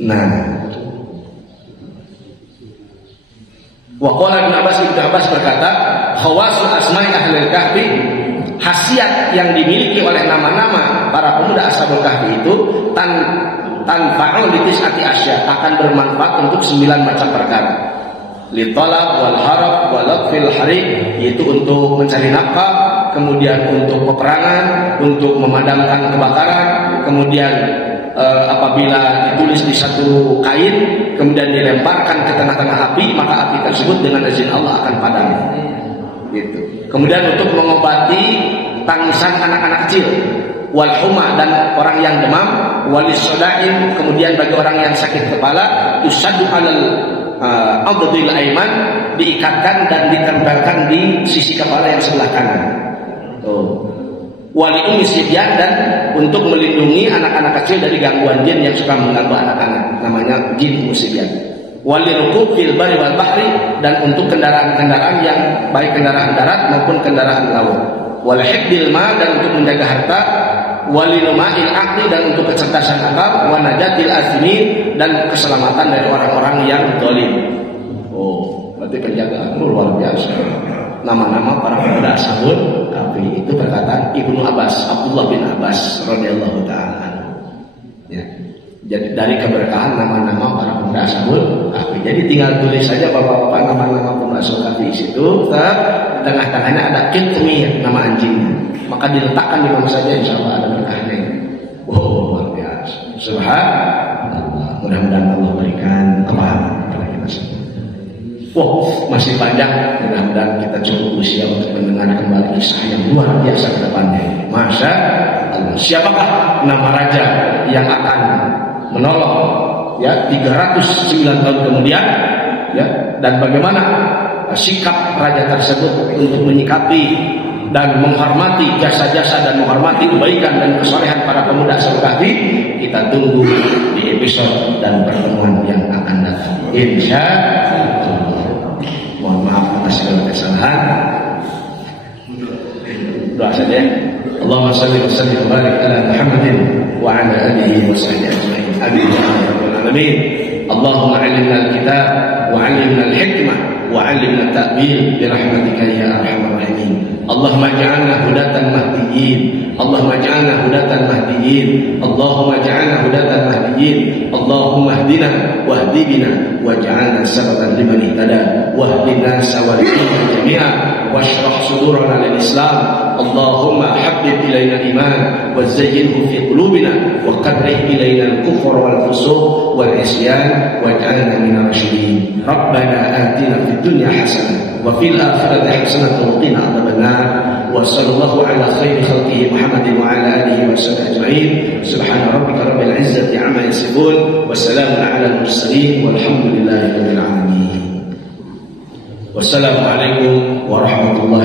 Nah, wa qala Ibnu Abbas berkata, khawasul asma'i ahlil kahfi, khasiat yang dimiliki oleh nama-nama para pemuda Ashabul Kahfi itu tanfa'u li tis'ati asya, akan bermanfaat untuk 9 macam perkara. Li talab wal harab wal fil harik, yaitu untuk mencari nafkah, kemudian untuk peperangan, untuk memadamkan kebakaran, kemudian apabila ditulis di satu kain kemudian dilemparkan ke tengah-tengah api, maka api tersebut dengan izin Allah akan padam. Gitu. Kemudian untuk mengobati tangisan anak-anak kecil, wal huma, dan orang yang demam, walis sodain, kemudian bagi orang yang sakit kepala, yusaddu alal adudil aiman, diikatkan dan ditempelkan di sisi kepala yang sebelah kanan. Wali umisibyan, dan untuk melindungi anak-anak kecil dari gangguan jin yang suka mengganggu anak-anak, namanya jin umisibyan. Wali rukub fil bari wal bahri, dan untuk kendaraan-kendaraan yang baik kendaraan darat maupun kendaraan laut. Wal hifdil ma, dan untuk menjaga harta. Wali numa'il aqli, dan untuk kecerdasan akal. Wa najatil azmin, dan keselamatan dari orang-orang yang zalim. Oh, berarti penjagaan luar biasa. Nama-nama para pemuda Ashabul Kahfi itu perkataan Ibnu Abbas, Abdullah bin Abbas radhiyallahu taala. Ya. Jadi dari keberkahan nama-nama para pemuda Ashabul Kahfi. Jadi tinggal tulis saja bapak-bapak nama-nama pemuda Ashabul Kahfi situ, di tengah-tengahnya ada kitmir, nama anjingnya. Maka diletakkan di mana saja, insyaallah ada berkahnya. Wow, luar biasa. Subhanallah. Mudah-mudahan Allah berikan kepahaman kepada kita semua. Wow, masih panjang. Mudah-mudahan kita cukup usia untuk mendengar kembali kisah yang luar biasa ke depannya. Masya Allah. Siapakah nama raja yang akan menolong ya 309 tahun kemudian, ya, dan bagaimana sikap raja tersebut untuk menyikapi dan menghormati jasa-jasa dan menghormati kebaikan dan kesolehan para pemuda Ashabul Kahfi, kita tunggu di episode dan pertemuan yang akan datang. Insyaallah. Mohon maaf atas segala kesalahan. Doa saja. Allahumma shalli wa sallim wa barik ala Muhammadin wa ala alihi wa sahbihi ajma'in. Amin ya rabbal alamin. Allahumma 'allimna al-kitab wa 'allimna al-hikmah wa 'allimna at-ta'wil bi rahmatika ya arhamar rahimin. Allahumma ij'alna hudatan mahdiyyin. Allahumma ij'alna hudatan mahdiyyin. Allahumma ij'alna hudatan mahdiyyin. Allahumma ihdina wahdi bina waj'alna sababan liman ihtada wahdina sawalina jami'a washrah sudurana lil Islam. Allahumma habbib ilayna al-iman wazayyinhu fi qulubina wa qarrih ilayna al-kufra wal fusuq wal isyan waj'alna minal rasyidin. Rabbana atina fid dunya hasanah wa fil akhirati hasanah wa qina adzabannar. Wa sallallahu ala khairi khalqihi Muhammadin wa ala alihi wa sahbihi ajma'in. Subhana rabbika rabbil izzati amma yasifun wa salamun ala al-mursalin walhamdulillahi rabbil alamin. Wassalamu alaikum warahmatullahi